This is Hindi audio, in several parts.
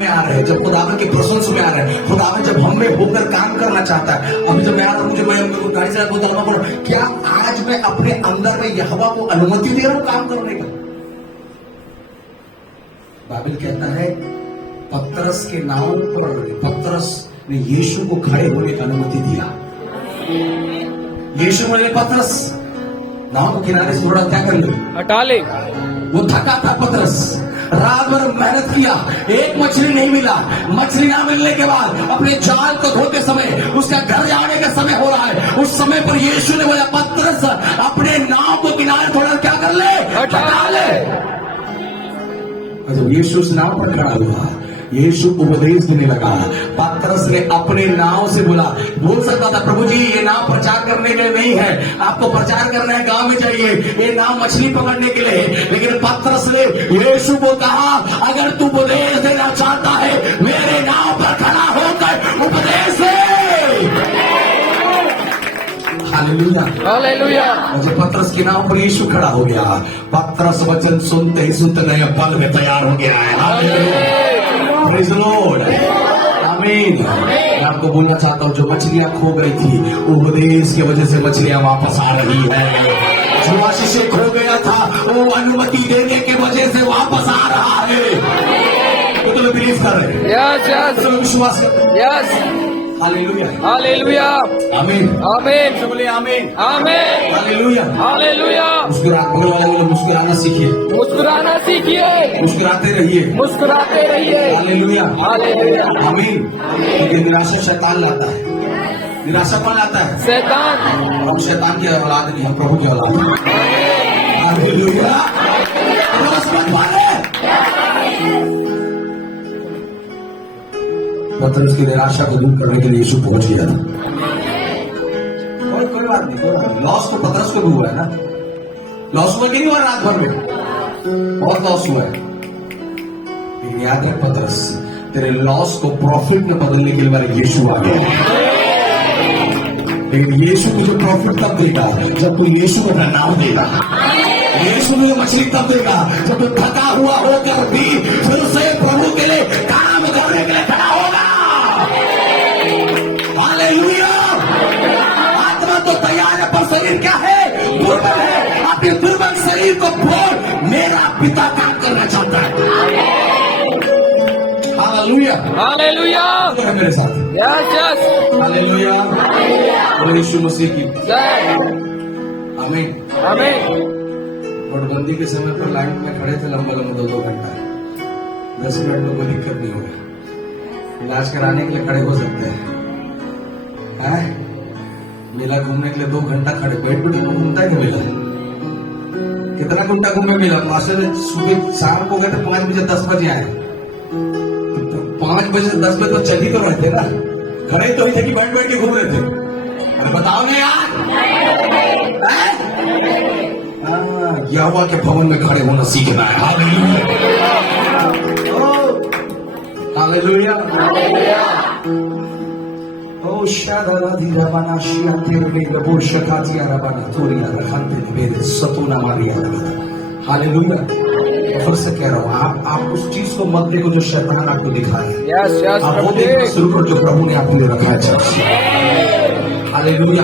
में आ रहे हैं, जब खुदावन के प्रेजेंस में आ रहे हैं, खुदावन जब हम में होकर काम करना चाहता है। अभी जब मैं आ रहा हूँ, मुझे मैं गाड़ी चला बोलता हूँ, क्या आज मैं अपने अंदर में यहोवा को अनुमति दे रहा हूँ काम करने का? बाइबल कहता है पतरस के नाम पर पतरस ने यीशु को खड़े होने की अनुमति दिया। यीशु ने पतरस नाव को किनारे से थोड़ा क्या कर ले, हटा ले। वो थका था पतरस, रात भर मेहनत किया, एक मछली नहीं मिला। मछली ना मिलने के बाद अपने जाल को धोते समय उसका घर जाने का समय हो रहा है। उस समय पर यीशु ने बोला पतरस अपने नाव को किनारे थोड़ा क्या कर ले, हटा ले। जब यीशु उस नाव पर खड़ा हुआ, यीशु उपदेश देने लगा। पतरस ने अपने नाव से बोल सकता था प्रभु जी ये नाव प्रचार करने के लिए नहीं है, आपको प्रचार करना है गांव में चाहिए, ये नाव मछली पकड़ने के लिए है। लेकिन पतरस ने यीशु को कहा अगर तू उपदेश देना चाहता है मेरे नाव पर खड़ा होकर उपदेश दे। Hallelujah, hallelujah. जब पतरस के नाम पर यीशु खड़ा हो गया, पतरस वचन सुनते ही सुनते नए पल में तैयार हो गया है। हालेलुया, प्रेज़ द लॉर्ड, आमीन। मैं आपको बोलना चाहता हूँ जो मछलियां खो गई थी उपदेश की वजह से मछलियां वापस आ रही है। जो आशीष खो गया था वो अनुमति देने के वजह से वापस आ रहा है। वो तो बिलीव कर रहे हैं, यस यस, विश्वास कर, यस। हालेलुया, हालेलुया, आमीन, आमीन, बोले आमीन, आमीन, हालेलुया, हालेलुया। मुस्कुराना सीखिए, मुस्कुराना सीखिए, मुस्कुराते रहिए, मुस्कुराते रहिए। हालेलुया, हालेलुया, आमीन। लेकिन निराशा शैतान लाता है। निराशा कौन लाता है? शैतान। हम शैतान की औलाद नहीं, हम प्रभु की औलाद हैं। हालेलुया, पतरस की निराशा को दूर करने के लिए यीशु पहुंच गया था। कोई बात नहीं, लॉस तो पतरस को भी हुआ है ना। लॉस हुआ कि नहीं हुआ रात भर में? बहुत लॉस हुआ है। लेकिन याद है पतरस, तेरे लॉस को प्रॉफिट में बदलने के लिए मेरा यीशु आ गया। लेकिन यीशु तुझे प्रॉफिट तब देगा जब तू यीशु को अपना नाम देगा। यीशु तुझे मछली तब देगा जब तू थका हुआ होकर भी फिर से प्रभु के लिए काम करने के लिए खड़ा होगा। हालेलुया, आत्मा तो तैयार है पर शरीर क्या है? दुर्बल है। अपने दुर्बल शरीर को बोल मेरा पिता काम करना चाहता है। हालेलुया, हालेलुया, मेरे साथ यस यस, हालेलुया, और यीशु मसीह की जय। आमीन, आमीन। नोटबंदी के समय पर लाइन में खड़े थे लंबा 2 घंटा, 10 मिनट में कोई दिक्कत नहीं होगा। इलाज कराने के लिए खड़े हो सकते हैं। मेला घूमने के लिए 2 घंटा खड़े, पेट पेट घूमता है कि मेला? कितना घंटा घूमे मेला? मास्टर ने सुबह शाम को गए थे 5 बजे 10 बजे आए, 5 बजे से 10 बजे तो चल ही तो रहे थे ना, खड़े तो ही थे कि बैठ बैठ के घूम रहे थे? अरे बताओगे यार, यहोवा के भवन में खड़े होना सीखना है। Hallelujah, hallelujah. ओ शादारा धीरा बना शिया तेरे गबो शकातिया रबना तोरिया रखते निवेद सतुना मारिया रबना। हालेलुया। फिर से कह रहा हूँ, आप उस चीज को मत देखो जो शैतान आपको दिखा है। यस यस, आप वो देखना शुरू करो जो प्रभु ने आपके लिए रखा है। हालेलुया,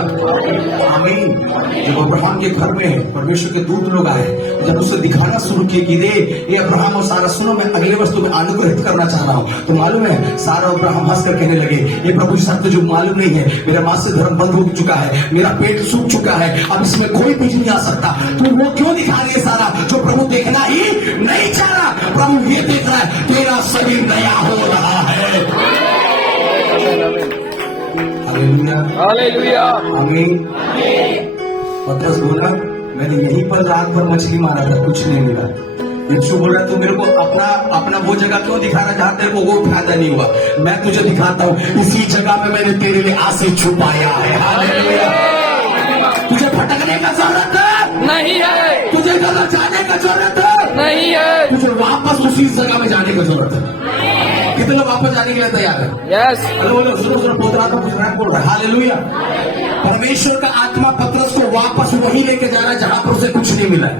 आमीन। जब अब्राहम के घर में परमेश्वर के दूत लोग आए, जब उसे दिखाना शुरू किए कि दे ये अब्राहम और सारा सुनो, मैं अगले वस्तु में अनुग्रहित करना चाह रहा हूँ, तो मालूम है सारा अब्राहम हंसकर कहने लगे ये प्रभु जी तुझे मालूम नहीं है, मेरा मां से धर्म बंद हो चुका है, मेरा पेट सूख चुका है, अब इसमें कोई बीज नहीं आ सकता। तू वो क्यों दिखा रही है सारा जो प्रभु देखना ही नहीं चाह रहा? प्रभु ये देख रहा है तेरा शरीर नया हो रहा है। हालेलुया, हालेलुया, आमीन। पतरस बोला मैंने यहीं पर रात भर मछली मारा था, कुछ नहीं मिला। यीशु बोला तू मेरे को अपना वो जगह क्यों दिखाना चाहते है? वो फायदा नहीं हुआ, मैं तुझे दिखाता हूँ इसी जगह में मैंने तेरे लिए आशीष छुपाया है। हालेलुया। तुझे भटकने का जरूरत नहीं है, तुझे गलत जाने का जरूरत नहीं है, तुझे वापस उसी जगह में जाने की जरूरत है। कितने लोग वापस जाने के लिए तैयार है? यस। हेलो, सुनो बोल रहा था, कुछ बोल रहा है। हालेलुया। परमेश्वर का आत्मा पतरस को वापस वही लेके जा रहा है जहां पर उसे कुछ नहीं मिला है।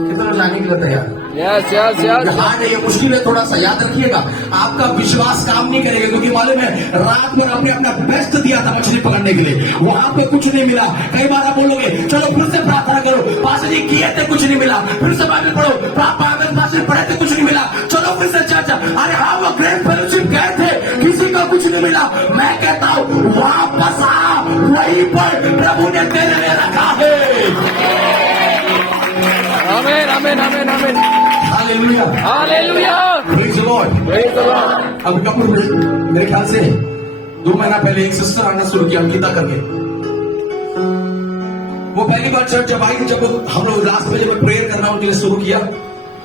कितना जाने के लिए तैयार? यस यस ये यस हार्ड है, ये मुश्किल है, थोड़ा सा याद रखिएगा। आपका विश्वास काम नहीं करेगा, क्योंकि मालूम है रात में आपने अपना बेस्ट दिया था मछली पकड़ने के लिए, वहां पे कुछ नहीं मिला। कई बार आप बोलोगे चलो फिर से प्रार्थना करो, पास्टर जी किए थे कुछ नहीं मिला, फिर से बाइबल पढ़ो, पास्टर पढ़े थे कुछ नहीं मिला, चलो फिर से चर्च। अरे हाँ, वो ग्रेट फेलोशिप गए थे, किसी को कुछ नहीं मिला। मैं कहता हूँ वापस आ, वहीं पर प्रभु ने तेरे लिए रखा है। Amen amen amen amen hallelujah, hallelujah praise the Lord. Praise the Lord. अब कब मेरे ख्याल से 2 महीना पहले एक सिस्टर आना शुरू किया अंकिता करके। वो पहली बार चर्च जब आई, जब हम लोग लास्ट में जब प्रेयर करना उनके लिए शुरू किया,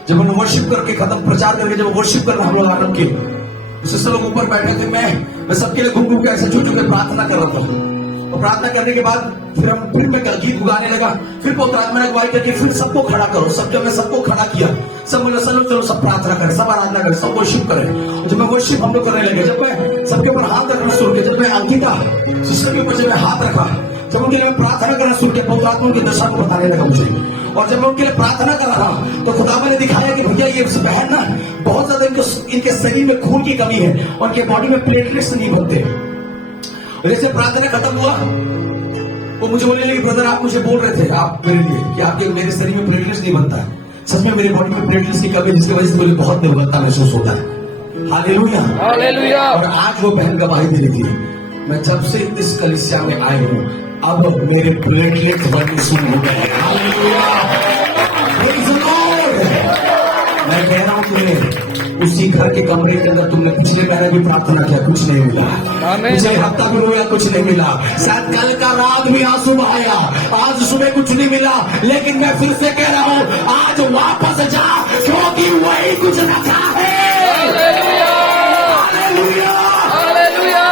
जब उन्होंने वर्शिप करके खत्म, प्रचार करके जब वर्शिप करना हम लोग आरंभ किए, सिस्टर लोग ऊपर बैठे थे, मैं सबके लिए घूम घूम के ऐसे झूठ के प्रार्थना कर रहा था। और प्रार्थना करने के बाद फिर मैं गीत गाने लगा, फिर पवित्र आत्मा ने अगुवाई करके फिर सबको खड़ा करो, सबको खड़ा किया, सब बोले चलो सब प्रार्थना करें, सब आराधना करें, सब वर्शिप करें। जब मैं वर्शिप हम लोग करने लगे, जब मैं सबके ऊपर हाथ रखना शुरू किया, जब मैं अंकिता सिस्टर के ऊपर जब मैं हाथ रखा, जब उनके लिए प्रार्थना करना शुरू किया, पवित्र आत्मा उनकी दशा को बताने लगा मुझे। और जब मैं उनके लिए प्रार्थना कर रहा तो खुदावन ने दिखाया कि भैया ये बहन ना बहुत ज्यादा इनके शरीर में खून की कमी है, उनके बॉडी में प्लेटलेट्स नहीं बनते। जैसे प्रार्थना खत्म हुआ, वो मुझे बोलने लगे ब्रदर आप मुझे बोल रहे थे आप मेरे लिए कि आपके मेरे शरीर में प्लेटलेट्स नहीं बनता है। सच में मेरे बॉडी में प्लेटलेट्स की कमी है, जिसकी वजह से मुझे बहुत निर्बलता महसूस होता है। Hallelujah hallelujah. और आज वो बहन गवाही दे रही थी, मैं जब से इस कलीसिया में आई हूँ अब मेरे प्लेटलेट बनने शुरू हो गए। Hallelujah, praise the Lord. मैं कह रहा हूँ तुम्हें उसी घर के कमरे के अंदर तुमने पिछले महीने भी प्रार्थना किया, कुछ नहीं मिला, पिछले हफ्ता भी रोया, कुछ नहीं मिला, शायद कल का रात भी आंसू बहाया, आज सुबह कुछ नहीं मिला, लेकिन मैं फिर से कह रहा हूँ आज वापस जा, क्योंकि वही कुछ रखा है। Hallelujah hallelujah, hallelujah.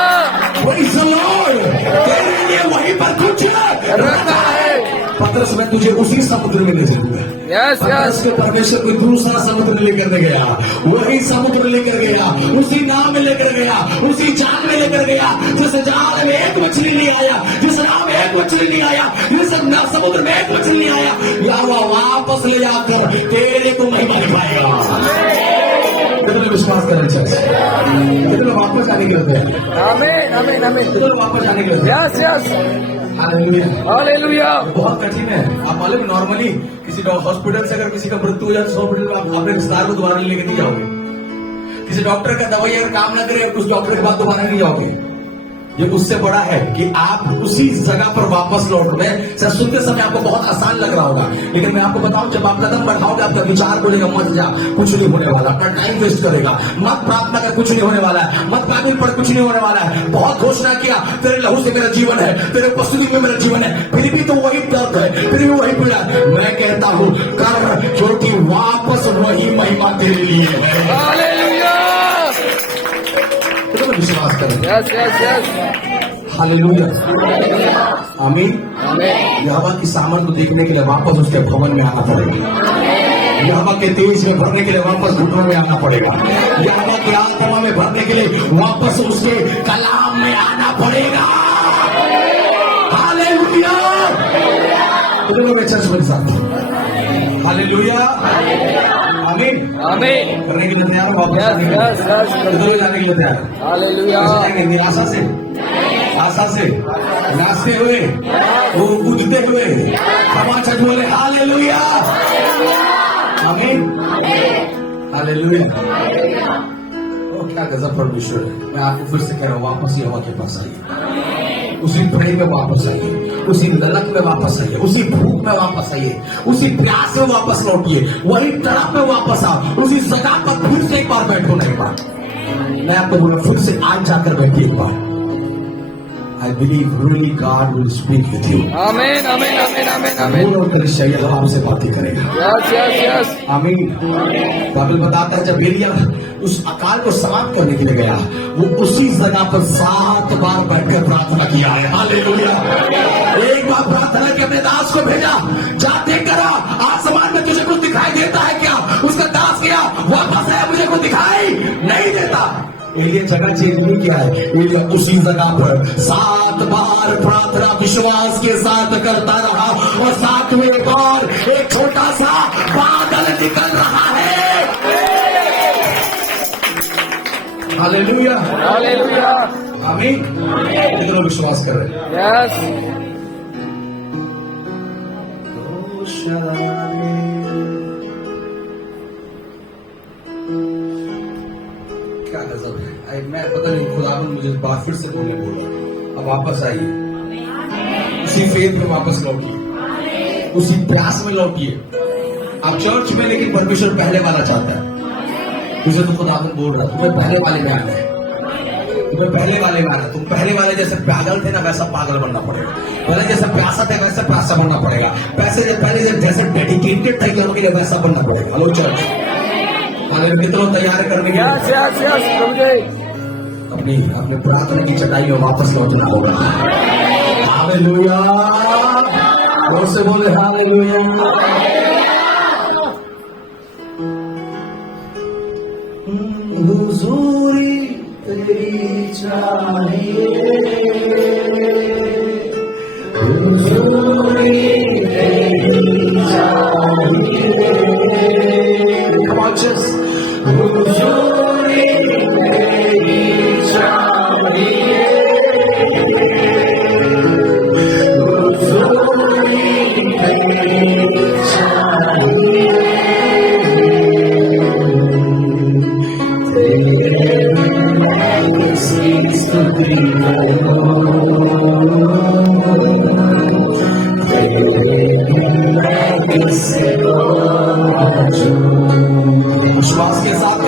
Praise the Lord. तेरे लिए वहीं पर कुछ रखा है। पतरस मैं तुझे उसी समुद्र में ले जाऊंगा। यस यस के परमेश्वर कोई दूसरा समुद्र लेकर गया, वही समुद्र लेकर गया, उसी नाव में लेकर गया, उसी जाल में लेकर गया, जिस जाल में एक मछली नहीं आया, जिस नाव में एक मछली नहीं आया, जिस समुद्र में एक मछली नहीं आया, या वह वापस ले जाकर तेरे को महिमा दिखाएगा। कितने विश्वास करना चाहिए, कितने वापस आने के लिए हैं? आमेन आमेन आमेन। कितने वापस आने के लिए हैं? Yes yes hallelujah. हालेलुया। बहुत कठिन है। आप मालूम नॉर्मली किसी हॉस्पिटल से अगर किसी का मृत्यु हो जाए तो हॉस्पिटल में आप अपने रिश्तेदार को दोबारा लेकर नहीं जाओगे। किसी डॉक्टर का दवाई अगर काम ना करे उस डॉक्टर के बाद दोबारा नहीं जाओगे। ये उससे बड़ा है कि आप उसी जगह पर वापस लौट रहे हैं। सर सुनते समय आपको बहुत आसान लग रहा होगा, लेकिन मैं आपको बताऊं जब आप कदम बढ़ाओगे आपका विचार बोलेगा मत जा, कुछ नहीं होने वाला, अपना टाइम वेस्ट करेगा, मत प्रार्थना कर, कुछ नहीं होने वाला है, मत बाइबल पढ़, कुछ नहीं होने वाला है। बहुत घोषणा किया तेरे लहू से मेरा जीवन है, तेरे उपस्थिति में मेरा जीवन है, फिर भी तो वही दर्द है, फिर भी वही पीड़ा है। मैं कहता हूँ कर, क्योंकि वापस वही महिमा तेरे लिए है। हालेलुया। तो विश्वास करें। Yes yes yes. हालेलुया, आमीन। आमीन। यहोवा की सामर्थ को देखने के लिए वापस उसके भवन में आना पड़ेगा, यहोवा के तेज में भरने के लिए वापस घुटनों में आना पड़ेगा, यहोवा के आत्मा में भरने के लिए वापस उसके कलाम में आना पड़ेगा। हालेलुया। कितने लोग चर्च में साथ? हालेलुया, आमीन। आमीन। करने के लिए तैयार हो? वापस यस आने के लिए? Yes yes. कितने जाने के लिए तैयार? हालेलुया। कैसे जाएंगे? निराशा से, आशा से, नाचते हुए, वो कूदते हुए, समाचार बोले हालेलुया, आमीन, हालेलुया। ओ क्या गजब परमेश्वर है। मैं आपको फिर से कह रहा हूँ वापस यहोवा के पास आइए, उसी प्रेम में वापस आइए, उसी ललक में वापस आइए, उसी भूख में वापस आइए, उसी प्यास में वापस लौटिए, वही तड़प में वापस आओ, उसी जगह पर फिर से एक बार बैठो। नहीं बात मैं आपको बोला फिर से आज जाकर बैठिए एक बार। I believe really God will speak with you. आमीन आमीन आमीन आमीन आमीन। और कलीसिया यहोवा हमसे बातें करेगा। Yes yes yes. आमीन। बाइबल बताता है जब एलिया उस अकाल को समाप्त करने के लिए गया, वो उसी जगह पर 7 बार बैठकर प्रार्थना किया है। हालेलुया। एक बार प्रार्थना के अपने दास को भेजा, जाते करा आसमान में तुझे कुछ दिखाई देता है क्या? उसका दास गया, वापस आया, मुझे कुछ दिखाई नहीं देता। एलिया जगह चेंज नहीं किया है। एलिया उसी जगह पर 7 बार प्रार्थना विश्वास के साथ करता रहा और 7वें बार एक छोटा सा बादल निकल रहा है। हालेलुया, हालेलुया, आमीन। कितने लोग विश्वास कर रहे हैं? यस, क्या गजब है। मैं पता नहीं खुदा ने मुझे बात फिर से बोलने बोला। अब वापस आइए, उसी फेथ में वापस लौटिए, उसी प्यास में लौटिए। आप चर्च में, लेकिन परमेश्वर पहले वाला चाहता है। तुझे तो खुदा बोल रहा है, तुम्हें पहले वाले में आना है, तुम्हें पहले वाले में आना। तुम पहले वाले जैसे पागल थे ना, वैसा पागल बनना पड़ेगा। पहले जैसे प्यासा थे वैसे प्यासा बनना पड़ेगा। पहले जैसे डेडिकेटेड थे लोगों के लिए वैसा बनना पड़ेगा। हेलो चर्च, कितना तैयार करने के यस, यस, यस, प्रभु जी, अपनी अपने प्रार्थना की चटाई में वापस लौटना होगा। हालेलुया, और से बोले हालेलुया। हुजूरी तेरी चाहिए, हुजूरी तेरी चाहिए। Come on, just हुजूरी तेरी चाहिए, हुजूरी तेरी चाहिए। विश्वास के साथ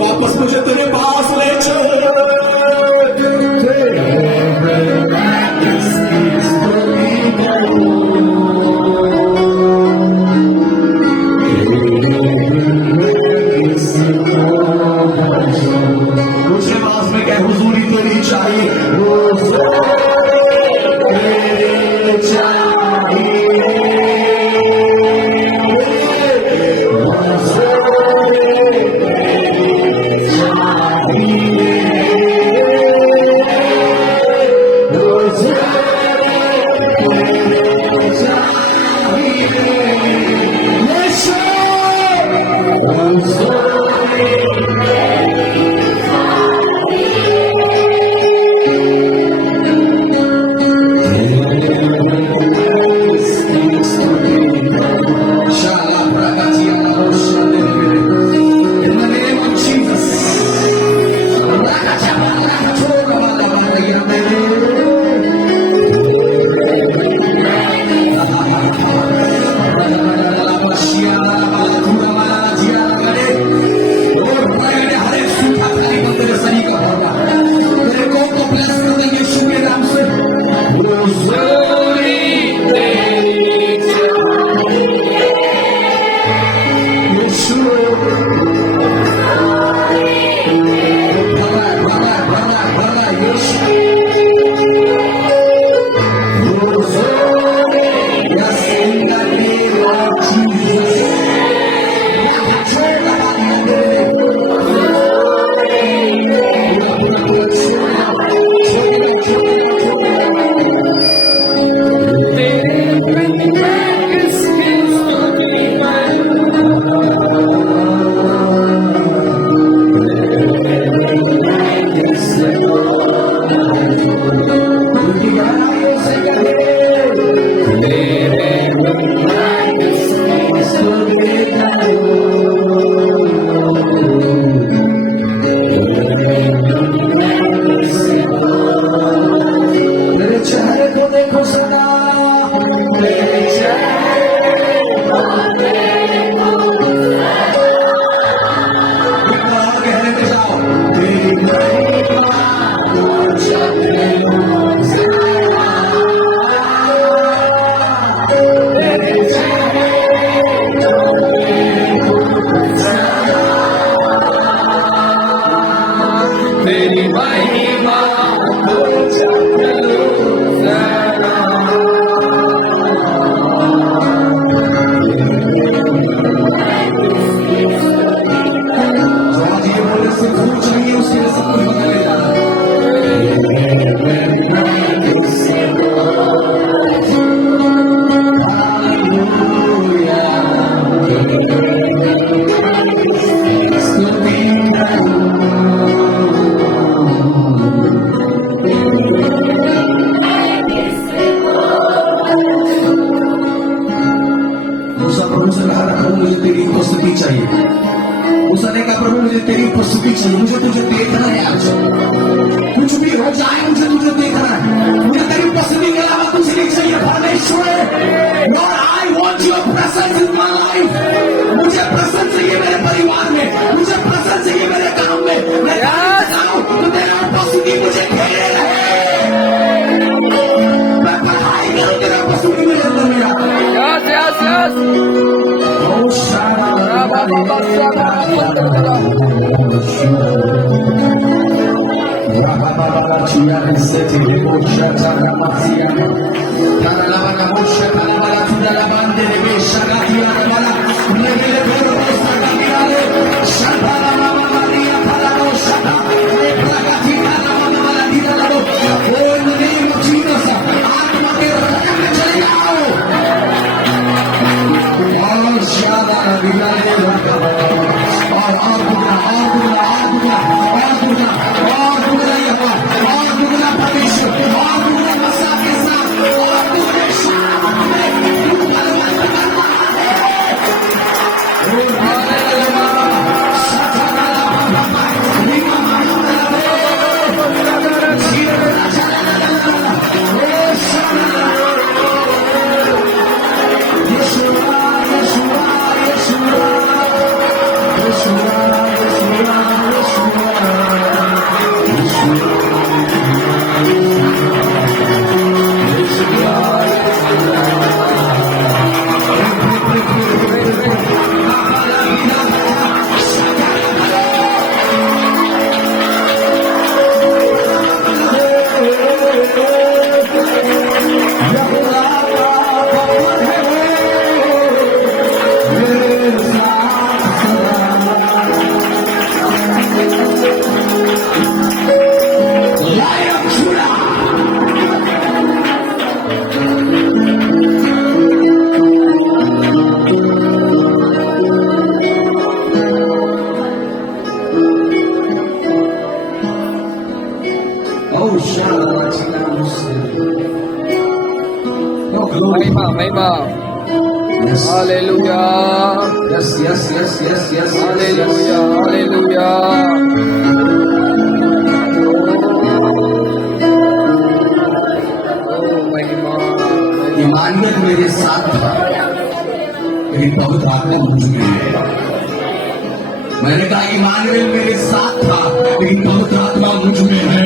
वापस मुझे तेरे पास ले चल। उसके पास में क्या हुजूरी तेरी चाहिए, जो चाहिए उसके लिए सब कुछ बदलने जा रहा है। मुझे तेरी उपस्थिति चाहिए। मूसा ने कहा प्रभु मुझे तेरी उपस्थिति चाहिए, मुझे तुझे देखना है आज, कुछ भी हो जाए मुझे तुझे देखना है, मुझे तेरी उपस्थिति के अलावा कुछ नहीं चाहिए परमेश्वर। Lord, I want your presence in my life। मुझे presence चाहिए मेरे परिवार में, मुझे presence चाहिए मेरे काम में, मैं जाऊं तो तेरा उपस्थिति मुझे घेरे रहे, मैं पढ़ाई करूं तेरा उपस्थिति मेरे अंदर मेरा। Yes. Hallelujah. Yes. Hallelujah. Hallelujah. Oh, महिमा। इमानुएल मेरे साथ था, लेकिन पवित्र आत्मा मुझ में है। मैंने कहा इमानुएल मेरे साथ था, लेकिन पवित्र आत्मा मुझ में है।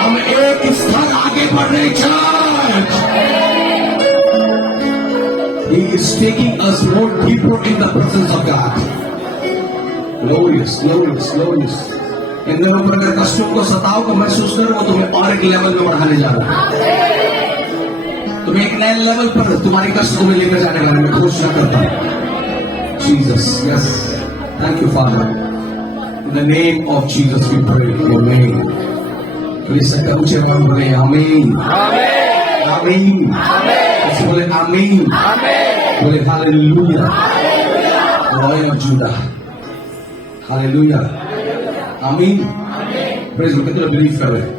हम एक स्तर आगे बढ़ रहे हैं। He is taking us more deeper in the presence of God. Glorious. इन दिनों पर अगर कष्टों को सताओ को महसूस करो, वो तुम्हें और एक लेवल में बढ़ाने जा रहा है। तुम्हें एक नए लेवल पर तुम्हारी कष्ट तुम्हें लेकर जाने वाले में घोषणा करता हूं। Jesus, yes. Thank you, Father. In the name of Jesus we pray. Amen. Please सबका ऊंचे आवाज में बोले आमीन। आमीन। बोले आमीन। बोले hallelujah. Lion of Judah. Hallelujah. आमीन। Praise God. कितना बिलीव कर रहे हैं?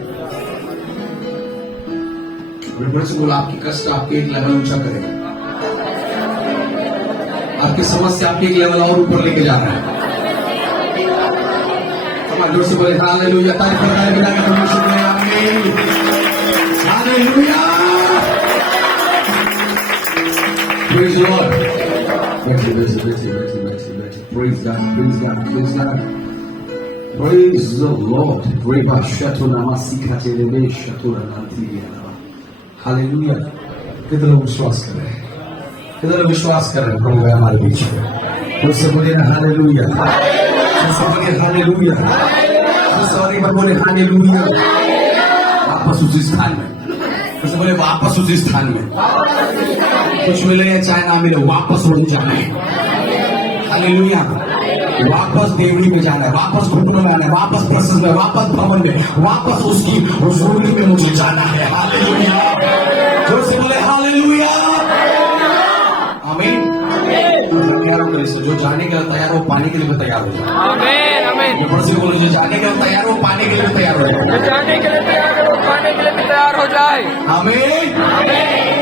बोला आपकी कष्ट आपके एक लेवल ऊंचा करेगा, आपकी समस्या आपके एक लेवल और ऊपर लेके जा रहा है। जोर से बोले हालेलुया। तारीफ करने बिना का परमेश्वर बोले आमीन। हालेलुया। Praise Lord. बैठिए। Praise God. Praise the Lord. Reba Shatuna Masikate Rebe Shatura Nantiya. Hallelujah. कितने लोग विश्वास कर रहे हैं? कितने लोग विश्वास कर रहे हैं प्रभु है हमारे बीच में? उससे बोले ना हालेलुया। उससे बोले हालेलुया। उससे बोले हालेलुया। वापस उसी स्थान में। उससे बोले वापस उसी स्थान में। कुछ मिले या चाहे ना मिले, वापस वहीं जाना है। हालेलुया। वापस देवड़ी में जाना है, वापस घुटनों में आना है, वापस प्रसन्न में, वापस भवन में, वापस उसकी हुजूरी में मुझे जाना है। हालेलुया, जोर से बोले हालेलुया, आमीन। तैयार हो इससे, जो जाने के लिए तैयार हो पाने के लिए भी तैयार हो जाए। आमीन आमीन। जो पड़ोसी बोले जो जाने के लिए तैयार हो पाने के लिए भी तैयार हो जाए। जो जाने के लिए तैयार हो पाने के लिए भी तैयार हो जाए। आमीन,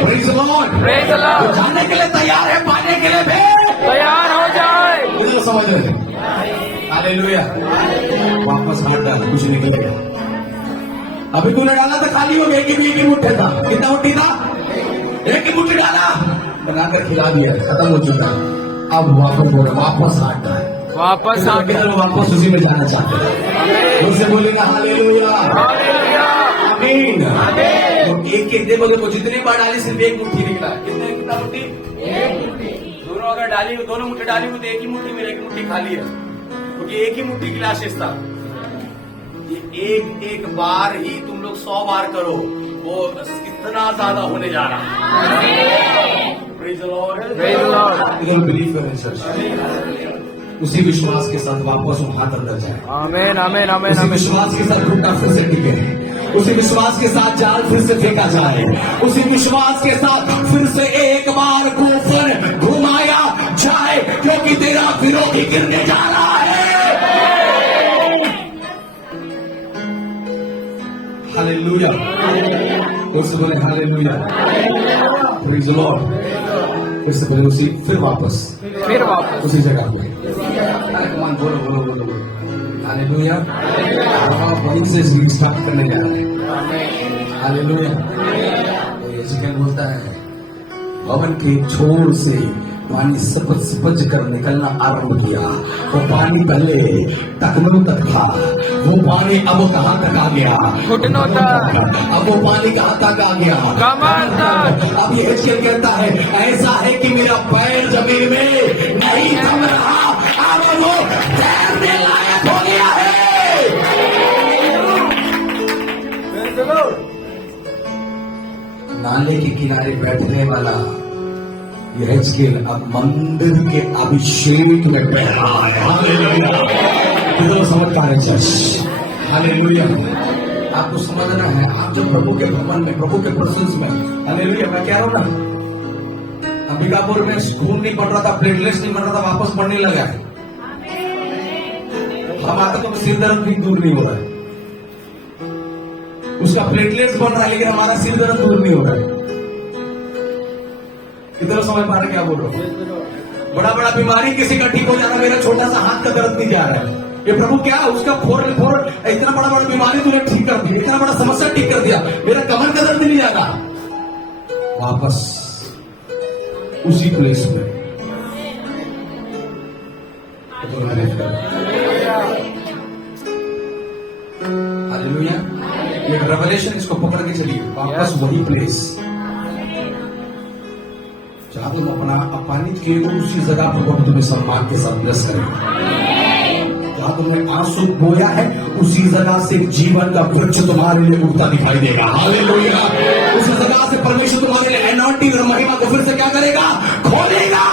praise the Lord. Praise the Lord. जो जाने के लिए तैयार है पाने के लिए भी तैयार हो जाए। मुझे समझ रहे हैं। हालेलुया, वापस हाथ डाल, कुछ निकलेगा। अभी तूने डाला था खाली हो, एक ही मुट्ठी था। कितना मुट्ठी था? एक ही मुट्ठी डाला, बनाकर खिला दिया, खत्म हो चुका। अब वापस बोले, वापस हाथ डाल, वापस आ गया। वापस उसी में जाना चाहते हैं। उससे बोलेगा हालेलुया, आमीन। तो एक देखो देखो, जितनी बार डाली सिर्फ एक मुट्ठी निकला। कितना मुट्ठी? एक मुट्ठी। दोनों अगर डाली, दोनों मुट्ठी डाली तो एक ही मुट्ठी में एक मुट्ठी खाली है, क्योंकि एक ही मुट्ठी की लाश था। ये एक बार ही तुम लोग 100 बार करो, वो कितना ज्यादा होने जा रहा है। Praise the Lord. Praise the Lord. You don't believe in church. उसी विश्वास के साथ वापस वो हाथ अंदर जाए। आमीन आमीन आमीन उसी आमीन। विश्वास के साथ घुटना फिर से टिके, उसी विश्वास के साथ जाल फिर से फेंका जाए, उसी विश्वास के साथ फिर से एक बार गोफन घुमाया जाए, क्योंकि तेरा विरोधी गिरने जा रहा है। हालेलुया, उससे बोले हालेलुया, प्रेज़ द लॉर्ड। इससे बोले उसी फिर वापस उसी जगह पे। बोलो बोलो बोलो बोलो हालेलुया। वहीं से स्टार्ट करने जा रहे हैं। हालेलुया। यीशु बोलता है, भवन के छोर से पानी सपज सपज कर निकलना आरंभ किया। वो पानी पहले टखनों तक था, वो पानी अब कहाँ तक आ गया? घुटनों तक। अब वो पानी कहाँ तक आ गया? कमर तक। अब ये हिजकिय्याह कहता है, ऐसा है कि मेरा पैर जमीन में नहीं थम रहा, अब वो तैरने लायक हो गया है। नाले के किनारे बैठने वाला ये हिजकिय्याह अब मंदिर के अभिषेक में बैठ रहा है। हालेलुया, कितना समझ पा रहे चर्च? हालेलुया, आपको समझना है। आप जब प्रभु के भवन में, प्रभु के प्रेजेंस में, हालेलुया, मैं कह रहा हूं ना, अंबिकापुर में खून नहीं बढ़ रहा था, प्लेटलेट्स नहीं बन रहा था, वापस बढ़ने लगा है। हम आते तो सिर दर्द भी दूर नहीं हो रहा है, उसका प्लेटलेट्स बढ़ रहा है, लेकिन हमारा सिर दर्द दूर नहीं हो रहा है। कितना समझ पा रहे क्या बोल रहा हूं? बड़ा बड़ा बीमारी किसी का ठीक हो जाना, मेरा छोटा सा हाथ का दर्द नहीं जा रहा है। ये प्रभु क्या, उसका फोर इतना बड़ा बड़ा बीमारी तूने ठीक कर दी, इतना बड़ा समस्या ठीक कर दिया, मेरा कमर का दर्द नहीं जाता। वापस उसी प्लेस में हालेलुया। ये रेवलेशन, इसको पकड़ के चलिए, वापस वही प्लेस जहां तुम अपना अपमानित किए हो, उसी जगह पर प्रभु तुम्हें सम्मान के साथ ब्लेस करेगा। जहां तुमने आंसू बोया है, उसी जगह से जीवन का वृक्ष तुम्हारे लिए उगता दिखाई देगा। हालेलुया। उसी जगह से परमेश्वर तुम्हारे लिए एनॉइंटिंग और महिमा को फिर से क्या करेगा? खोलेगा।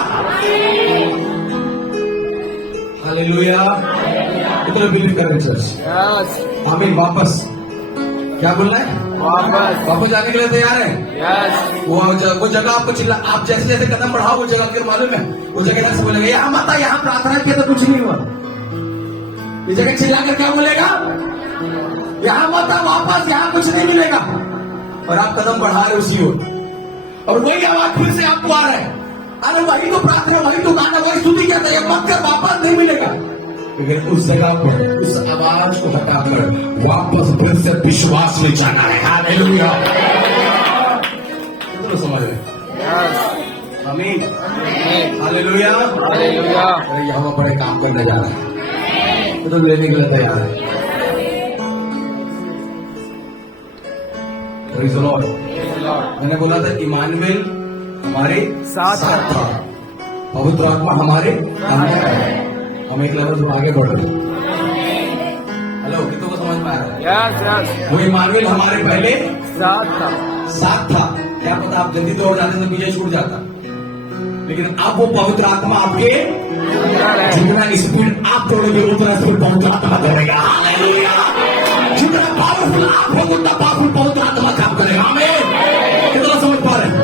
हालेलुया। इतना बिलीव करें चर्च। आमीन। वापस क्या बोलना है? वापस जाने के लिए तैयार है? वो जगह आपको चिल्ला, आप जैसे जैसे कदम बढ़ाओ वो जगह के मालूम है, वो जगह से बोलेगा यहाँ मत, यहाँ प्रार्थना किया तो कुछ नहीं हुआ। ये जगह चिल्लाकर क्या बोलेगा? यहाँ मत, वापस, यहाँ कुछ नहीं मिलेगा। और आप कदम बढ़ा रहे उसी ओर, और वही आवाज फिर से आपको आ रहा है, अरे वही तो प्रार्थना, वही तो गाना, वही स्तुति कहता है, मत कर, वापस नहीं मिलेगा। लेकिन उस जगह पर उस आवाज को हटाकर वापस फिर से विश्वास में जाना है। हालेलुया। तो समझ रहे? आमीन। हालेलुया। हालेलुया। अरे यहाँ बड़े काम करने जा रहा है, तो लेने के लिए तैयार है। Praise the Lord. मैंने बोला था इमानुएल हमारे साथ था, पवित्र आत्मा हमारे अंदर है। हम एक लेवल से आगे बढ़ रहे हैं। हेलो, कितनों को समझ में आ रहा है? यस। वो इमानुएल हमारे पहले साथ था। क्या पता आप जल्दी तो हो जाते तो पीछे छूट जाता, लेकिन अब वो पवित्र आत्मा आपके अंदर है। जितना स्पीड आप तोड़ोगे उतना स्पीड पवित्र आत्मा करेगा। हालेलुया। जितना पावरफुल आप हो उतना पावरफुल पवित्र आत्मा काम करेगा। आमीन। कितना समझ पा रहे हैं?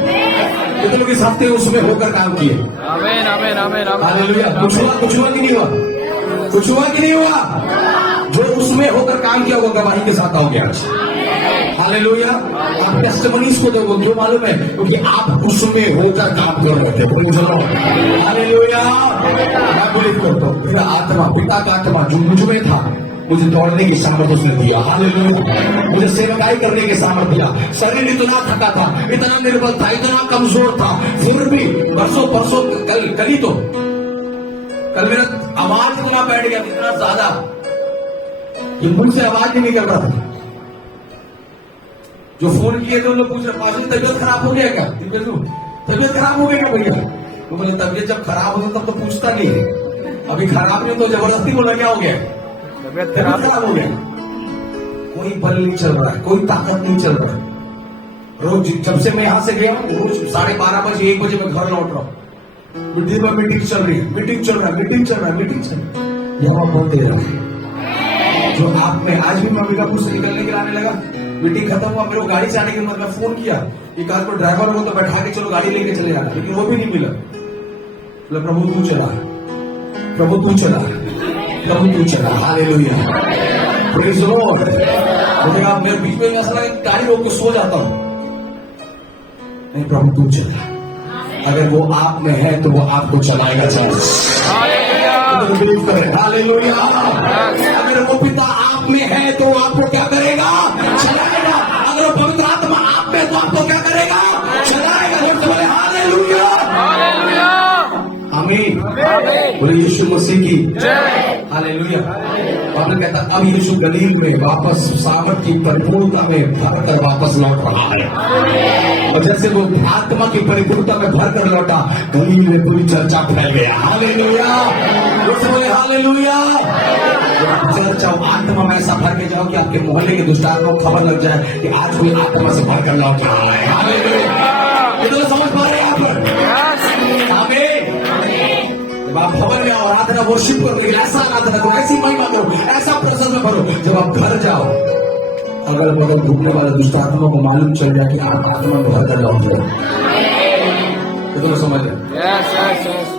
कितने लोग इस हफ्ते उसमें होकर काम किए? आमीन आमीन आमीन हालेलुया। आमीन। कुछ हुआ कि नहीं हुआ? कुछ हुआ कि नहीं हुआ? जो उसमें होकर काम किया वो गवाही के साथ आओगे आज। हालेलुया। आप टेस्टिमनीज को देखो, क्यों मालूम है? क्योंकि आप उसमें होकर काम कर रहे थे। Praise the Lord. हालेलुया। मैं बिलीव करता हूँ मेरा आत्मा, पिता का आत्मा जो मुझ में था, मुझे दौड़ने की सामर्थ उसने दिया। हालेलुया। मुझे सेवकाई करने की सामर्थ दिया। शरीर इतना थका था, इतना निर्बल था, इतना कमजोर था, फिर भी परसों कल मेरा आवाज इतना बैठ गया, इतना ज्यादा कि मुझसे आवाज नहीं निकल रहा था। जो फोन किए थे उन लोग पूछ रहे, पाजी तबियत खराब हो गया क्या? तबियत खराब हो गया क्या भैया? तो बोले तबियत जब खराब होता तब तो पूछता नहीं है, अभी खराब नहीं तो जबरदस्ती बोला क्या हो गया? तबियत खराब खराब हो गया। कोई बल नहीं चल रहा है, कोई ताकत नहीं चल रहा है। रोज जब से मैं यहां से गया, रोज 12:30 बजे 1 बजे मैं घर लौट रहा हूँ। मीटिंग में मीटिंग चल रही है, मीटिंग चल रहा है। यहाँ बहुत दे रहा है जो आप में। आज भी मैं अमेरिकापुर से निकलने के लिए आने लगा, मीटिंग खत्म हुआ, मेरे को गाड़ी से आने के बाद मैं फोन किया कि कार को ड्राइवर को तो बैठा के चलो गाड़ी लेके चले जाना, लेकिन वो भी नहीं मिला। बोला प्रभु तू चला, प्रभु तू चला, प्रभु तू चला। हालेलुया। Praise the Lord. मुझे आप मेरे बीच में ऐसा लगा गाड़ी रोक के सो जाता हूं। नहीं, प्रभु तू चला। अगर वो आप में है तो वो आपको चलाएगा। हालेलुया। बिलीव करें। हालेलुया। अगर वो पिता आप में है तो वो आपको क्या करेगा? चलाएगा। अगर वो पवित्र आत्मा आप में है तो आपको क्या करेगा? चलाएगा। जब बोले हालेलुया। हालेलुया। आमीन। आमीन। बोले यीशु मसीह की जय। हालेलुया। और कहता अब यीशु गलील में वापस सामर्थ की परिपूर्णता में भरकर वापस लौट रहा है। और जैसे वो आत्मा की परिपूर्णता में भरकर लौटा, गलील में पूरी चर्चा फैल गया। हालेलुया। बोले हालेलुया। चर्चा आत्मा में ऐसा भर के जाओ कि आपके मोहल्ले के दुष्ट आत्मा को खबर लग जाए कि आज कोई आत्मा से भरकर लौट रहा है। हालेलुया। ये तो समझ पा रहे हैं आप? आमीन। जब आप भवन में आओ, आराधना वर्शिप करो, लेकिन ऐसा आराधना करो, ऐसी महिमा करो, ऐसा प्रसन्न में भरो। जब आप घर जाओ, अगल बगल घूमने वाले दुष्ट आत्मा को मालूम चल जाए कि आप आत्मा में भर कर लौट रहे। तो समझ रहे? Yes yes yes.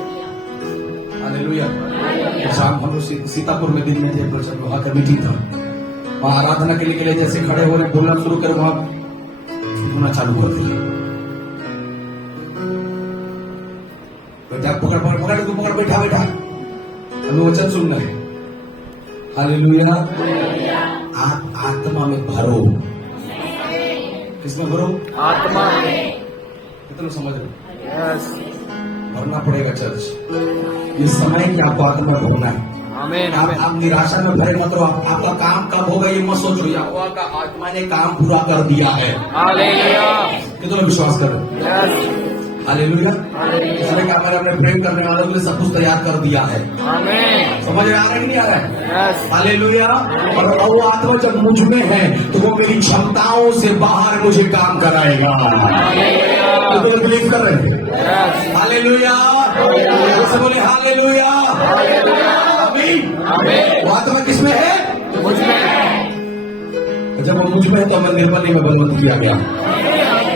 हालेलुया। शाम हम लोग सीतापुर में दिन में थे, वहां का मीटिंग था। वहां आराधना के लिए जैसे खड़े हो रहे, बोलना शुरू कर, वहां होना चालू कर दिया। पकड़ बैठा हमें वचन सुनना है। हालेलुया। आत्मा में भरो। किसमें भरो? आत्मा। कितना समझ रहे? यस। भरना पड़ेगा चर्च। ये समय कि आपको आत्मा में भरना है। आमीन आप आमीन। निराशा में भरे मत रहो। आपका काम कब होगा ये मत सोचो। यहोवा का आत्मा ने काम पूरा कर दिया है। हालेलुया। कितना विश्वास करो? यस। हालेलुया। इसने कहा मैंने अपने प्रेम करने वालों के लिए सब कुछ तैयार कर दिया है। आमीन। समझ में आ रहा है कि नहीं आ रहा है? यस। हालेलुया। और वो आत्मा जब मुझ में है तो वो मेरी क्षमताओं से बाहर मुझे काम कराएगा। तो बिलीव कर रहे हैं? यस। हालेलुया। बोले हालेलुया। आमीन। आमीन। वो आत्मा किसमें है? मुझ में। जब वो मुझ में है तो मैं निर्बल नहीं, मैं बलवंत किया गया।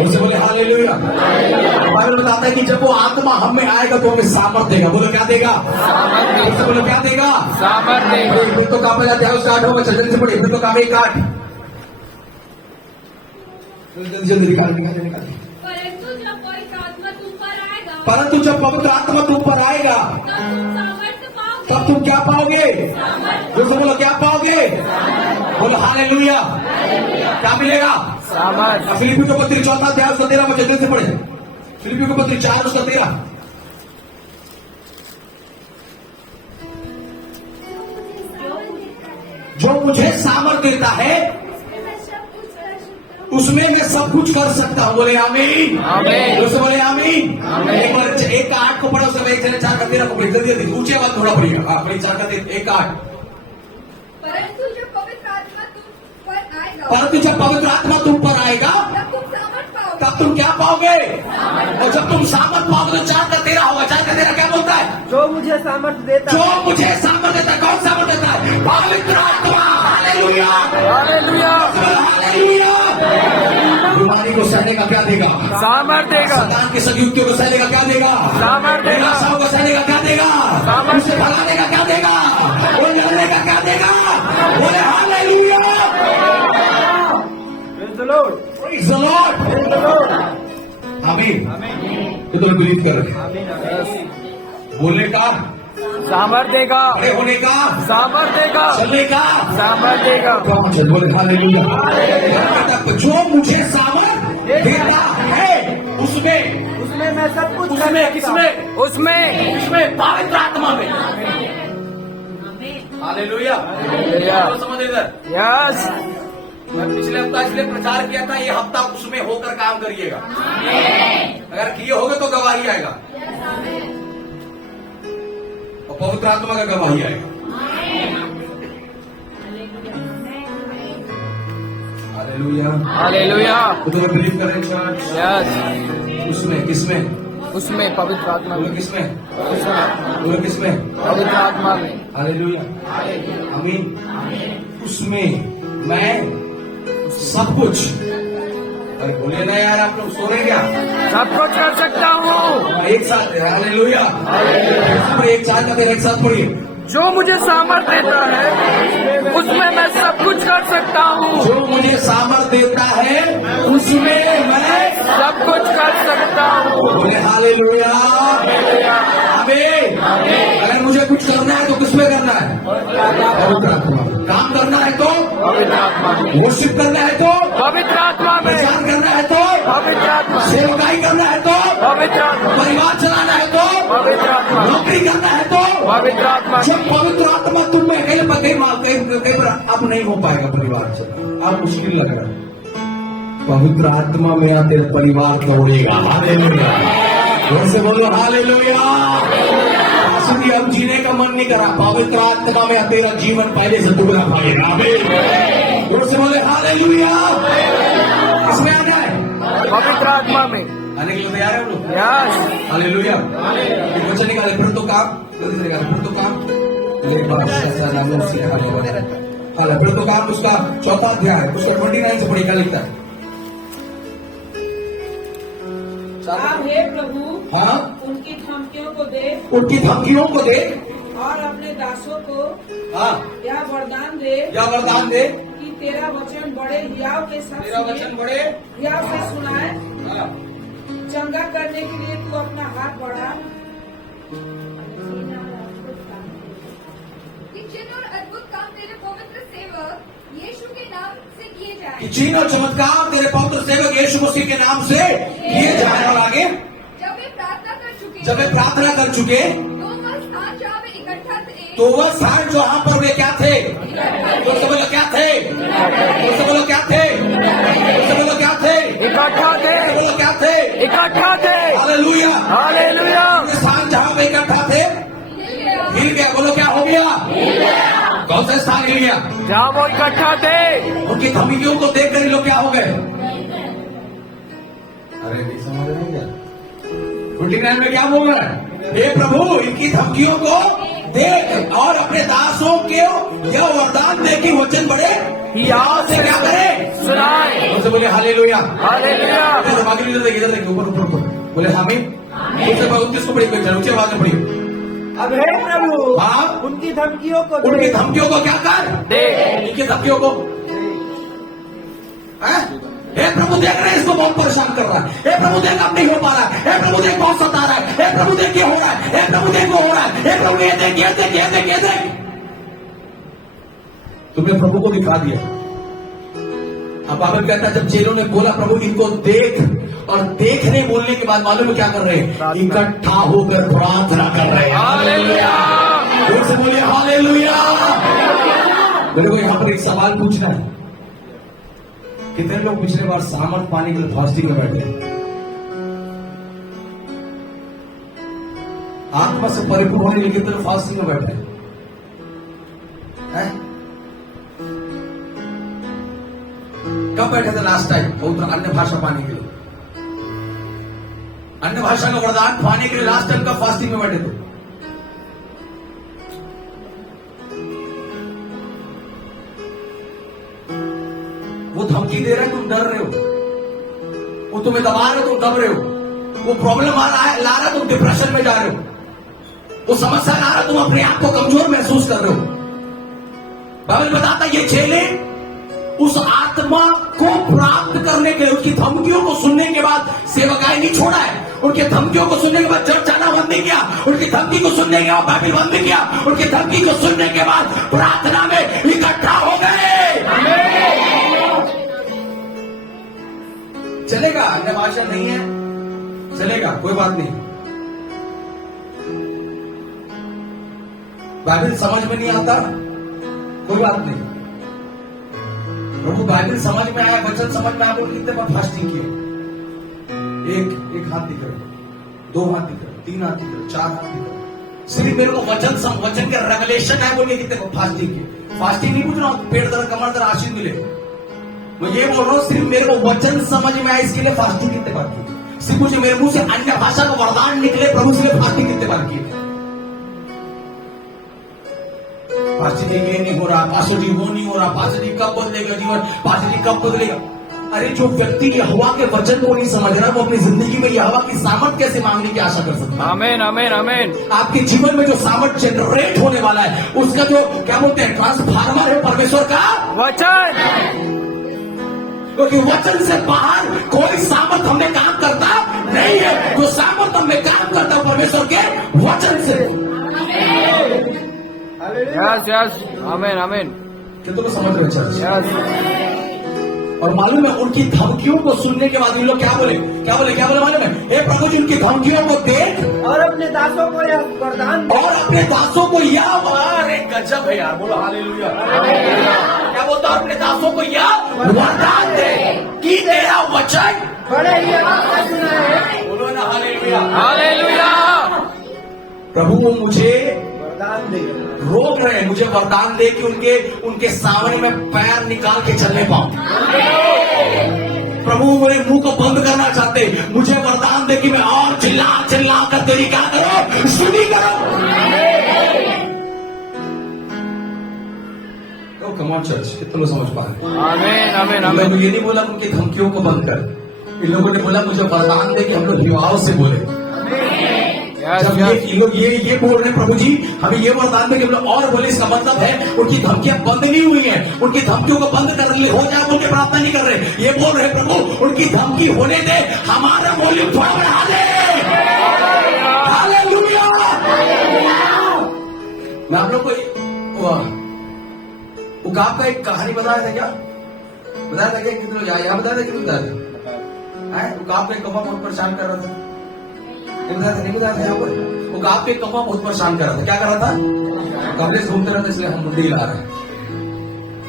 उसे बोले हालेलुया। बाइबल बताता है कि जब वो आत्मा हम में आएगा तो हमें सामर्थ देगा। बोलो क्या देगा? उसे बोलो क्या देगा? सामर्थ। फिर तो काम जाते हैं उसका 8 होगा, जल्दी से पढ़िए। फिर तो काम 1:8 जल्दी निकाल। परंतु जब पवित्र आत्मा तुम पर आएगा तब तुम क्या पाओगे? बोलो क्या पाओगे? बोलो हालेलुया। क्या मिलेगा? सामर्थ। फिलिपियों का पत्री 4 अध्याय उसका 13 में जल्दी से पढ़े। फिलिपियों का पत्री 4 उसका 13। जो मुझे सामर्थ देता है उसमें मैं सब कुछ कर सकता हूँ। बोले आमीन। आमीन। दोस्तों बोले आमीन। आमीन। एक बार 1:8 को पढ़ा, उसमें 1:4 का 13 को पढ़ जल्दी ऊंचे आवाज थोड़ा पढ़िएगा। 4 का 1:8। परंतु जब पवित्र आत्मा तुम पर आएगा परंतु जब पवित्र आत्मा तुम पर आएगा तब तुम सामर्थ पाओगे। तब तब तुम क्या पाओगे? और जब तुम सामर्थ पाओगे तो 4 का 13 होगा। 4 का 13 क्या बोलता है? जो मुझे सामर्थ्य देता जो मुझे सामर्थ देता है। कौन सामर्थ देता है? पवित्र आत्मा। Hallelujah, hallelujah. हालेलुया। बीमारी को सहने का क्या देगा? सामर्थ्य देगा। शैतान की सभी युक्तियों को सहने का क्या देगा? सामर्थ्य देगा। निराशाओं को सहने का क्या देगा? सामर्थ्य। उसे भगाने का क्या देगा? वो लड़ने का क्या देगा? बोले hallelujah. Praise the Lord. Praise the Lord. Praise the Lord. आमीन। ये तो बिलीव कर रहे हैं। Yes. बोलने का, सामर्थ्य देगा। खड़े होने का, सामर्थ्य देगा। चलने का, सामर्थ्य देगा। कौन से बोले हालेलुया। जो मुझे सामर्थ देता है उसमें, उसमें मैं सब कुछ कर उसमें, सकता किसमें? हूँ। उसमें इसमें पवित्र आत्मा में। हालेलुया। हालेलुया। समझ इधर। यस। मैं पिछले हफ्ता इसलिए प्रचार किया था, ये हफ्ता उसमें होकर काम करिएगा। अगर किए होगे तो गवाही आएगा, और पवित्र आत्मा का गवाही आएगा। हालेलुया। हालेलुया। तो तुम्हें बिलीव करें चर्च। यस। उसमें, किसमें? उसमें पवित्र आत्मा बोलो में। किसमें? उसमें बोलो किसमें? पवित्र आत्मा में। हालेलुया। आमीन। उसमें मैं सब कुछ, अरे बोलिए ना यार, आप लोग सो रहे क्या? सब कुछ कर सकता हूँ। एक साथ हालेलुया। एक साथ का एक साथ पढ़िए। जो मुझे सामर्थ्य देता है उसमें मैं सब कुछ कर सकता हूँ। जो मुझे सामर्थ देता है उसमें मैं सब कुछ कर सकता हूँ। बोले हालेलुया। आमीन। अगर मुझे कुछ करना है तो किसमें करना है? पवित्र आत्मा में। काम करना है तो पवित्र आत्मा में। वर्शिप करना है तो पवित्र आत्मा में। प्रचार करना है तो पवित्र आत्मा। सेवकाई करना है तो पवित्र आत्मा। परिवार चलाना है तो पवित्र आत्मा। नौकरी करना है तो पवित्र आत्मा। जब पवित्र आत्मा तुम में अकेले पर कई बार अब नहीं हो पाएगा परिवार चलाना, अब मुश्किल लग रहा है। पवित्र आत्मा में आते परिवार दौड़ेगा। हालेलुया। जोर से बोलो हालेलुया। आसुदी अब जीने का मन नहीं करा, पवित्र आत्मा में तेरा जीवन पहले से दुगना पाएगा। आमीन। जोर से बोले हालेलुया। इसमें आ जाए पवित्र आत्मा में। आने के लिए तैयार है हम लोग? यस। हालेलुया। एक वचन निकाले, फिर तो काम, फिर तो काम। एक बार ऐसा नाम सीखा हाल, फिर तो काम उसका 4वां अध्याय, उसका 29 से पढ़िए, क्या लिखता है? आप हे प्रभु हाँ, उनकी धमकियों को देख उनकी धमकियों को देख और अपने दासों को हाँ यह वरदान दे या वरदान दे, कि तेरा वचन बड़े हियाव के साथ तेरा वचन बड़े हियाव से सुनाए। हाँ, चंगा करने के लिए तू अपना हाथ बढ़ा। कि चिन्ह और अद्भुत काम तेरे पवित्र सेवक यीशु के नाम से किए कि जाए। चिन्ह और चमत्कार तेरे पवित्र सेवक यीशु मसीह के नाम से किए जाए। और आगे जब वे प्रार्थना कर चुके, जब वे प्रार्थना कर चुके तो वह स्थान जहाँ वे इकट्ठा थे, तो वह स्थान जहाँ पर वे क्या थे? तो से बोलो क्या थे? तो से बोलो क्या थे? तो से बोलो क्या थे? इकट्ठा थे। तो बोलो क्या थे? इकट्ठा थे। हालेलुया। हालेलुया। स्थान जहाँ पे इकट्ठा थे हिल गया। बोलो क्या हो गया? कौन सा स्थान हिल गया? जहाँ वो इकट्ठा थे। उनकी धमकियों को देख कर लोग क्या हो गए? अरे नहीं समझ रहे क्या? 29 में क्या बोल रहा है? हे प्रभु इनकी धमकियों को देख और अपने दासों के यह वरदान दे कि वचन बड़े हियाव से क्या करे? सुनाए। उनसे बोले हालेलुया। हालेलुया। इधर देखिए, इधर देखिए, ऊपर ऊपर ऊपर बोले हामी। उसको पढ़िए, ऊंची आवाज में पढ़िए। अब हे प्रभु हाँ, उनकी धमकियों को उनकी धमकियों को क्या कर? देख। इनकी धमकियों को हैं? हे प्रभु देख रहे हैं, इसको बहुत परेशान कर रहा है। हे प्रभु देख अब नहीं हो पा रहा है। हे प्रभु देख बहुत सता रहा है। हे प्रभु देख ये हो रहा है। हे प्रभु देख वो हो रहा है। हे प्रभु ये देख ये देख ये देख ये देख। तुमने प्रभु को दिखा दिया। अब बाइबल कहता है जब चेलों ने बोला प्रभु इनको देख, और देखने बोलने के बाद मालूम है क्या कर रहे हैं? इकट्ठा होकर प्रार्थना कर रहे हैं। हालेलुया। जोर से बोलिए हालेलुया। मेरे को यहाँ पर एक सवाल पूछना है, कितने लोग पिछले बार सामर्थ पाने के लिए फास्टिंग में बैठे? आत्मा से परिपूर्ण होने के लिए कितने लोग फास्टिंग में बैठे हैं? कब बैठे थे लास्ट टाइम पवित्र अन्य भाषा पाने के लिए? अन्य भाषा का वरदान पाने के लिए लास्ट टाइम का फास्टिंग में बैठे थे। वो धमकी दे रहा है, तुम डर रहे हो। वो तुम्हें दबा रहे हो, तुम दब रहे हो। वो प्रॉब्लम ला रहा है, तुम डिप्रेशन में जा रहे हो। वो समस्या ला रहा है, तुम अपने आप को कमजोर महसूस कर रहे हो। बाइबल बताता ये चेले उस आत्मा को प्राप्त करने के लिए उसकी धमकियों को सुनने के बाद सेवकाई नहीं छोड़ा है। उनके धमकियों को सुनने के बाद चर्च जाना बंद नहीं किया। उनकी धमकी को सुनने के बाद बाइबल बंद नहीं किया। उनकी धमकी को सुनने के बाद प्रार्थना में इकट्ठा हो गए। चलेगा, अन्य भाषा नहीं है, चलेगा, कोई बात नहीं। बाइबल समझ में नहीं आता, कोई बात नहीं। प्रभु बाइबल समझ में आया, वचन समझ में आया, बोल कितने बार फास्टिंग किए? एक हाथ दिख रहे, 2 हाथ दिख रहे, 3 हाथ दिख रहे, 4 हाथ दिख रहे। सिर्फ मेरे को वचन के रेवलेशन है, बोलिए कितने बार फास्टिंग किए? फास्टिंग नहीं पूछ रहा हूं पेट दर्द कमर दर्द आशीष मिले, मैं ये बोल रहा हूं सिर्फ मेरे को वचन समझ में आया, इसके लिए फास्टिंग कितने बार की? सिर्फ मुझे मेरे मुंह से अन्य भाषा का वरदान निकले, प्रभु से फास्टिंग कितने बार की? पास्टर जी ये नहीं हो रहा, पास्टर जी वो नहीं हो रहा, पास्टर जी कब बदलेगा जीवन, पास्टर जी कब बदलेगा? अरे जो व्यक्ति यहोवा के वचन को नहीं समझ रहा, वो अपनी जिंदगी में यहोवा की सामर्थ कैसे मांगने की आशा कर सकता है? आमीन आमीन आमीन। आपके जीवन में जो सामर्थ जनरेट होने वाला है, उसका जो क्या बोलते हैं ट्रांसफार्मर है परमेश्वर का वचन। क्योंकि वचन से बाहर कोई सामर्थ हमें काम करता नहीं है। जो सामर्थ हमें काम करता है परमेश्वर के वचन से। यस यस, आमीन आमीन। कितने समझ रहे चर्च? यस। और मालूम है उनकी धमकियों को सुनने के बाद इन लोग क्या बोले मालूम है? हे प्रभु जी, उनकी धमकियों को देख और अपने दासों को यह वरदान और अपने दासों को यह अरे गजब है यार, बोलो हालेलुया। क्या बोलता है? अपने दासों को यह वरदान दे कि तेरा वचन बड़े ही आवाज से सुना है। बोलो ना हालेलुया हालेलुया। प्रभु वो मुझे वरदान दे, रोक रहे हैं, मुझे वरदान दे कि उनके सामने में पैर निकाल के चलने पाऊं। प्रभु मेरे मुंह को बंद करना चाहते, मुझे वरदान दे कि मैं और चिल्ला कर तेरी क्या करो, सुनी करो। तो कम ऑन चर्च, कितने लोग समझ पा रहे? आमीन आमीन आमीन। ये नहीं बोला उनकी धमकियों को बंद कर, इन लोगों ने बोला मुझे वरदान दे कि हम लोग युवाओं से बोले। जब ये बोल रहे प्रभु जी हमें ये वरदान में कि हम लोग और बोले, इसका मतलब है उनकी धमकियां बंद नहीं हुई हैं। उनकी धमकियों को बंद कर ले हो जाए, उनके प्रार्थना नहीं कर रहे। ये बोल रहे प्रभु उनकी धमकी होने दे, हमारा वॉल्यूम थोड़ा बढ़ा दे। हालेलुया। मैं आप लोग को उकाब का एक कहानी बताया था क्या? बताया था क्या? कितने लोग यहाँ बताया था? कितने बताया था? उकाब का एक कौवा बहुत परेशान कर रहा था, नहीं बताया था यहाँ पर? उकाब के कौवा बहुत परेशान कर रहा था। क्या कर रहा था? कमरे से घूमते रहते, इसलिए हम मुंडी ला रहे हैं।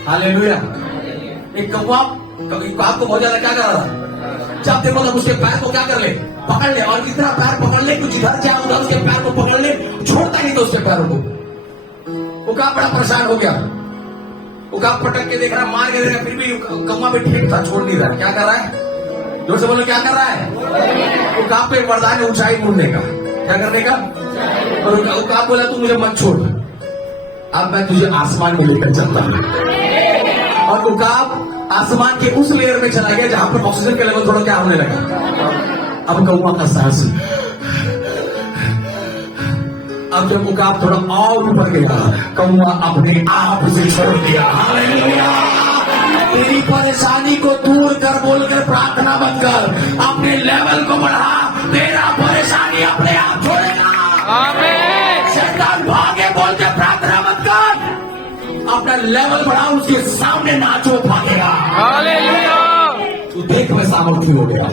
हालेलुया। एक कौवा उकाब को बहुत ज्यादा क्या कर रहा था? जब देखो तब उसके पैर को क्या कर ले, पकड़ ले, और कितना पैर पकड़ ले, कुछ इधर से उधर उसके पैर को पकड़ ले, छोड़ता नहीं था उसके पैरों को। उकाब बड़ा परेशान हो गया। उकाब पटक के देख रहा, मार के देख रहा, फिर भी कौवा भी ठीक था, छोड़ नहीं रहा। क्या कर रहा है? जोर से बोलो, क्या कर रहा है? उकाब पे वरदान है ऊंचाई ढूंढने का। क्या करने का? और उकाब बोला तू मुझे मत छोड़, अब मैं तुझे आसमान में लेकर चलता हूं। और उकाब आसमान के उस लेयर में चला गया जहां पर ऑक्सीजन का लेवल थोड़ा क्या होने लगा। अब कौवा का सांस, अब जब उकाब थोड़ा और ऊपर गया, कौवा अपने आप से छोड़ दिया। हालेलुया। तेरी परेशानी को दूर कर बोलकर प्रार्थना मत कर, अपने लेवल को बढ़ा, तेरा परेशानी अपने आप छोड़ेगा। आमीन। शैतान भागे बोल के प्रार्थना मत कर, अपना लेवल बढ़ा, उसके सामने नाचो, भागेगा। हालेलुया। तू देख मैं सामर्थ्य हो गया,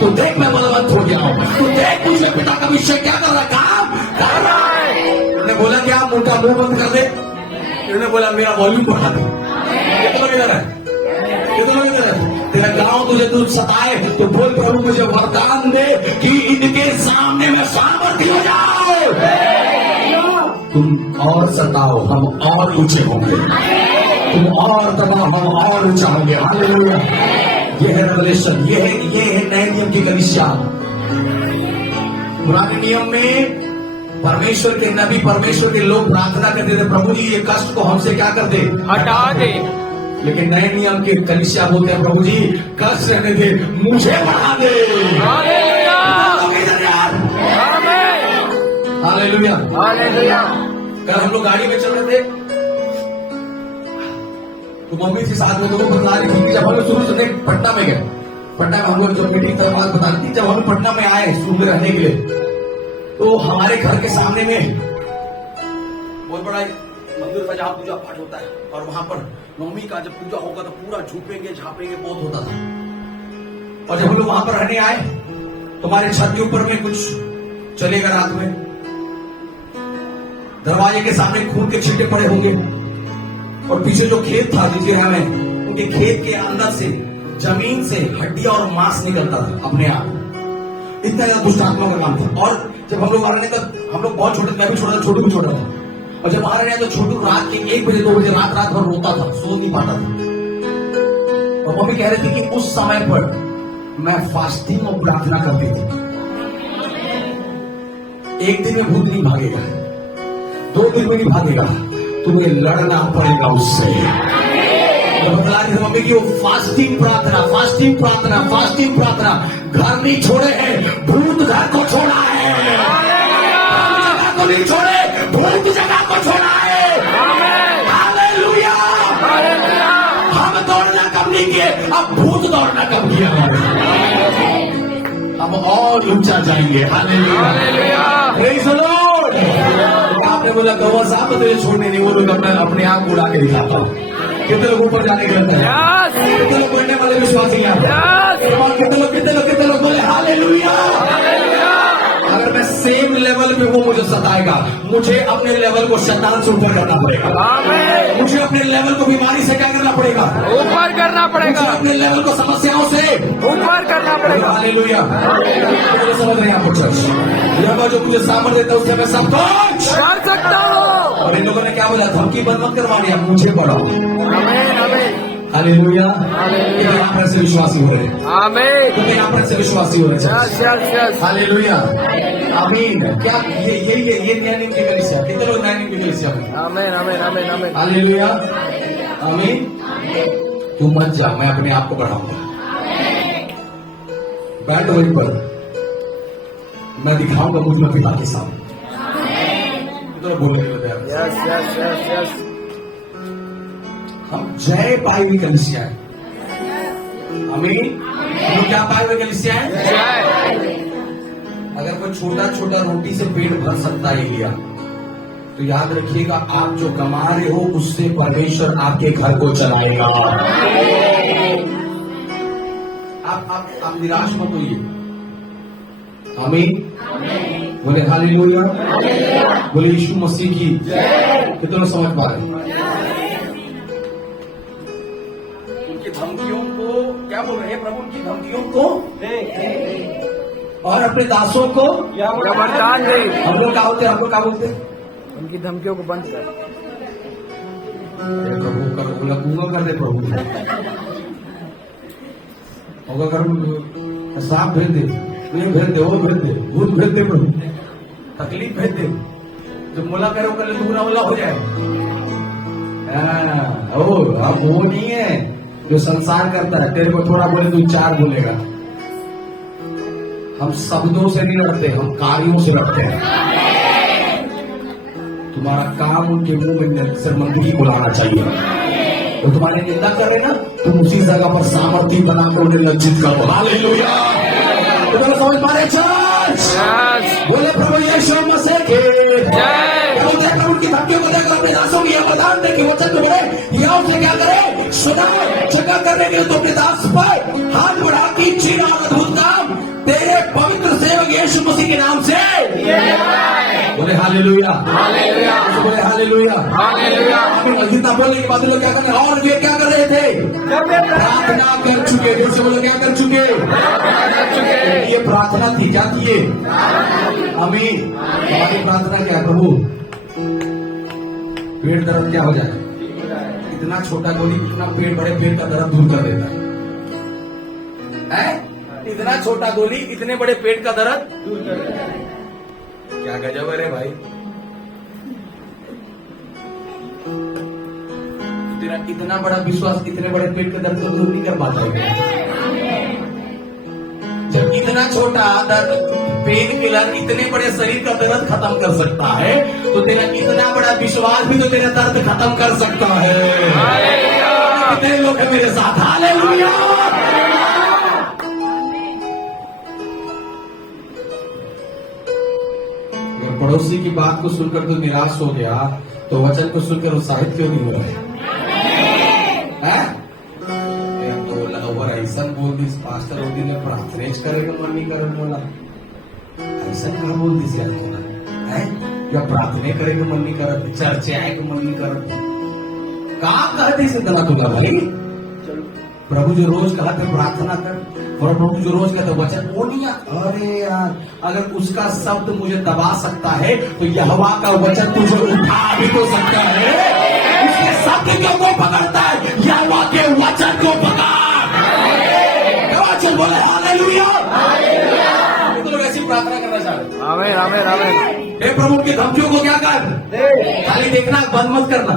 तू देख मैं बलवंत हो गया हूं, तू देख मुझे पिता का विषय क्या कर रहा, काम कर रहा है। उन्होंने बोला क्या मोटा मुंह बंद कर दे, उन्होंने बोला मेरा वॉल्यूम बढ़ा दे। तेरा गांव तुझे दूध सताए तो बोल प्रभु मुझे वरदान दे कि इनके सामने में सामर्थ्य हो जाओ। तुम और सताओ, हम और ऊंचे होंगे, तुम और दबाओ, हम और ऊंचा होंगे। हालेलुया। ये है रेवलेशन, ये है नए नियम की कलीसिया। पुराने नियम में परमेश्वर के नबी, परमेश्वर के लोग प्रार्थना करते थे, प्रभु जी ये कष्ट को हमसे क्या कर दे, हटा दे। लेकिन नए नियम के कलीसिया बोलते हैं, प्रभु जी कष्ट रहने दे, मुझे बढ़ा दे। Hallelujah, hallelujah, hallelujah. कल हम लोग गाड़ी में चल रहे थे, तो मम्मी थी साथ में, तो वो बता रही थी कि जब हम लोग शुरू से पटना में गए, पटना में हम लोग जब मीटिंग का बात बता रही थी, जब हम पटना में आए शुरू में रहने के लिए, तो हमारे घर के सामने में बहुत बड़ा मंदिर था जहां पूजा पाठ होता है, और वहां पर नवमी का जब पूजा होगा तो पूरा झूपेंगे झापेंगे बहुत होता था। और जब हम लोग वहां पर रहने आए तो हमारे छत के ऊपर में कुछ चलेगा रात में, दरवाजे के सामने खून के छींटे पड़े होंगे, और पीछे जो खेत था जिसे हमें, उनके खेत के अंदर से जमीन से हड्डियां और मांस निकलता था अपने आप। इतना ज्यादा दुष्ट आत्मा का काम था। और जब हम लोग आ रहे थे, हम लोग बहुत छोटे, मैं भी छोटा था, छोटू भी छोटा था, और जब आ रहे तो छोटू रात के 1 बजे 2 बजे रात भर रोता था, सो नहीं पाता था। और मम्मी कह रही थी कि उस समय पर मैं फास्टिंग और प्रार्थना करती थी। एक दिन में भूत नहीं भागेगा, 2 दिन में नहीं भागेगा, तुम्हें लड़ना पड़ेगा उससे। तो बता रही थी मम्मी की वो फास्टिंग प्रार्थना, फास्टिंग प्रार्थना, फास्टिंग प्रार्थना, घर नहीं छोड़े हैं, भूत घर को छोड़ा है, जगह को नहीं छोड़े, भूत जगह को छोड़ा है। हालेलुया, हम दौड़ना कम नहीं किए, अब भूत दौड़ना कम किया है, हम और ऊंचा जाएंगे। Hallelujah, praise the Lord. आपने बोला गौवा साहब तो ये छोड़ने नहीं, वो लोग अपने आप उड़ा के दिखाता हूं। कितने लोग ऊपर जाने के लगता है, कितने लोग बढ़ने वाले विश्वासी हैं, कितने लोग बोले हालेलुया। अगर मैं सेम लेवल पे हूं, मुझे सताएगा, मुझे अपने लेवल को शैतान से ऊपर करना पड़ेगा, मुझे अपने लेवल को बीमारी से क्या करना पड़ेगा, ऊपर करना पड़ेगा, मुझे अपने लेवल को समस्याओं से ऊपर करना पड़ेगा। हालेलुया, मुझे समझ रहे हैं आपको चर्च, यह जो मुझे सामर्थ्य देता है उससे मैं सब कुछ कर सकता हूँ। और इन लोगों ने क्या बोला, धमकी बंद मत करवानी, अब मुझे बढ़ाओ। आमीन, आमीन, हालेलुया। यहाँ पर से विश्वासी हो रहे हैं, आमीन, यहाँ पर से विश्वासी हो रहे हैं। यस यस यस, हालेलुया, आमीन। क्या ये नया नियम की कलीसिया, कितने लोग नया नियम की कलीसिया में? आमीन, आमीन, आमीन, आमीन। हालेलुया, आमीन। तू मत जा, मैं अपने आप को बढ़ाऊंगा। बैठ वहीं पर, मैं दिखाऊंगा मुझ में पिता के सामने। कितने बोलने के लिए? यस यस यस यस, हम जय पाई हुई कलीसिया है। आमीन। हम क्या पाए हुए कलीसिया है? जय। अगर कोई छोटा छोटा रोटी से पेट भर सकता है एलिया, तो याद रखिएगा आप जो कमा रहे हो उससे परमेश्वर आपके घर को चलाएगा। आप निराश मत होइए। आमीन। बोले हालेलुया, बोले यीशु मसीह की कितने लोग समझ पा रहे? उनकी धमकियों को क्या बोल रहे हैं प्रभु? उनकी धमकियों को और अपने दासों को वरदान दे। हम लोग क्या होते हैं? हम लोग क्या बोलते हैं? उनकी धमकियों को बंद कर। प्रभु कर बोला गूंगा कर दे प्रभु, होगा कर सांप भेज दे, भेज दे, वो भेज दे, भूत भेज दे प्रभु, तकलीफ भेज दे, जो मोला करो कर ले दुगना मोला हो जाए। अब वो नहीं है जो संसार करता है, तेरे को थोड़ा बोले तो 4 बोलेगा। हम शब्दों से नहीं लड़ते, हम कार्यों से लड़ते हैं। तुम्हारा काम उनके मुंह में शर्मिंदगी को लाना चाहिए। तो तुम्हारे निंदा करे ना, तुम उसी जगह पर सामर्थ्य बनाकर उन्हें लज्जित करो। हालेलुया। तुम्हें समझ पा रहे चर्च? बोले प्रभु यीशु मसीह के जय। प्रभु की धमकियों को देखकर अपने दासों की यह वरदान दे कि वचन को बोले या उसे क्या करे, सुना जगह करने के लिए तो अपने दास पर हाथ बढ़ा की चीन और अद्भुत काम तेरे पवित्र सेवक यीशु मसीह के नाम से। बोले हालेलुया, हालेलुया, बोले हालेलुया, हालेलुया। इतना बोलने के बाद लोग क्या कर रहे? और वे क्या कर रहे थे? प्रार्थना कर चुके। जैसे बोले क्या कर चुके? ये प्रार्थना थी, क्या थी ये? आमीन। हमारी प्रार्थना क्या है? प्रभु पेट दर्द क्या हो जाए? इतना छोटा गोली कितना पेट बड़े पेट का दर्द दूर कर देता है? इतना छोटा गोली इतने बड़े पेट का दर्द दूर कर देता है। क्या गजब है रे भाई। तेरा इतना बड़ा विश्वास इतने बड़े पेट के दर्द को दूर नहीं कर पाता है। जब इतना छोटा दर्द पेन किलर इतने बड़े शरीर का दर्द खत्म कर सकता है, तो तेरा इतना बड़ा विश्वास भी तो तेरा दर्द खत्म कर सकता है। कितने लोग हैं मेरे साथ? हालेलुया। अगर पड़ोसी की बात को सुनकर तो निराश हो गया, तो वचन को सुनकर उत्साहित क्यों नहीं हो रहा? ऐसा बोल दी पास्टर होती ने प्रार्थना करेगा मन नहीं कर बोला, ऐसा कहा बोल दी यार है या प्रार्थना करेगा मन नहीं कर, चर्चा है कि मन नहीं कर, कहा कहते से दला तुला भाई। प्रभु जो रोज कहते प्रार्थना कर, और प्रभु जो रोज कहते वचन वो नहीं। अरे यार, अगर उसका शब्द मुझे दबा सकता है, तो यहोवा का वचन तुझे उठा भी तो सकता है। उसके शब्द को पकड़ता है, यहोवा के वचन को पकड़। बोले हालेलुया। तो लोग ऐसी प्रार्थना करना चाहते। आमीन आमीन आमीन। हे प्रभु की धमकियों को क्या कर, खाली देखना बंद मत करना।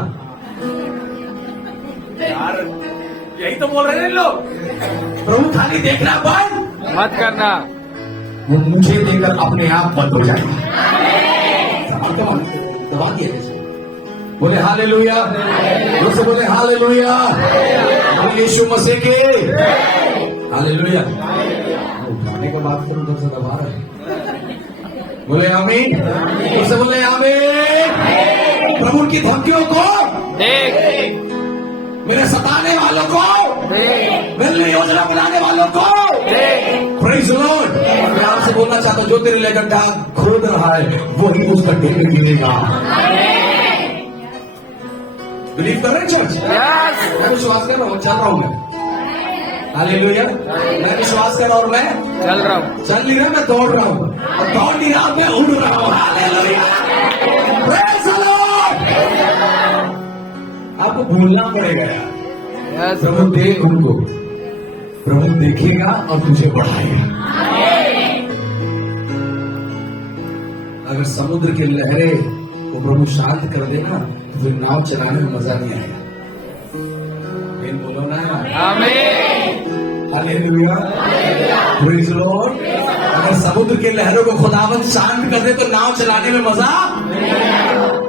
यार यही तो बोल रहे हैं लोग, प्रभु खाली देखना बंद मत करना, वो मुझे देकर अपने आप बंद हो जाएगा। दबा दिया। बोले हालेलुया। से बोले हालेलुया। यीशु मसीह के हालेलुया। उठाने को बात करूं तो दबा रहे। बोले आमीन। उसे बोले आमीन। प्रभु की धमकियों को देख, मेरे सताने वालों को देख, मेरे लिए योजना बनाने वालों को देख। Praise the Lord. मैं आपसे बोलना चाहता हूं, जो तेरे लिए गड्ढा खोद रहा है वही उस गड्ढे में गिरेगा। बिलीव कर रहे हैं चर्च? मैं विश्वास कर रहा हूं, चल रहा हूं मैं। हालेलुया। मैं विश्वास कर रहा हूं, मैं चल रहा हूँ, चल नहीं रहा, मैं दौड़ रहा हूं, और दौड़ नहीं रहा, मैं उड़ रहा हूं। हालेलुया। Praise the Lord. आपको भूलना पड़ेगा यार। प्रभु देख उनको, प्रभु देखेगा और तुझे बढ़ाएगा। अगर समुद्र की लहरें को प्रभु शांत कर देना, तो फिर नाव चलाने में मजा नहीं आएगा। बोलो ना आमीन। हालेलुया। Praise the Lord. अगर समुद्र के लहरों को खुदावंद शांत कर दे, तो नाव चलाने में मजा।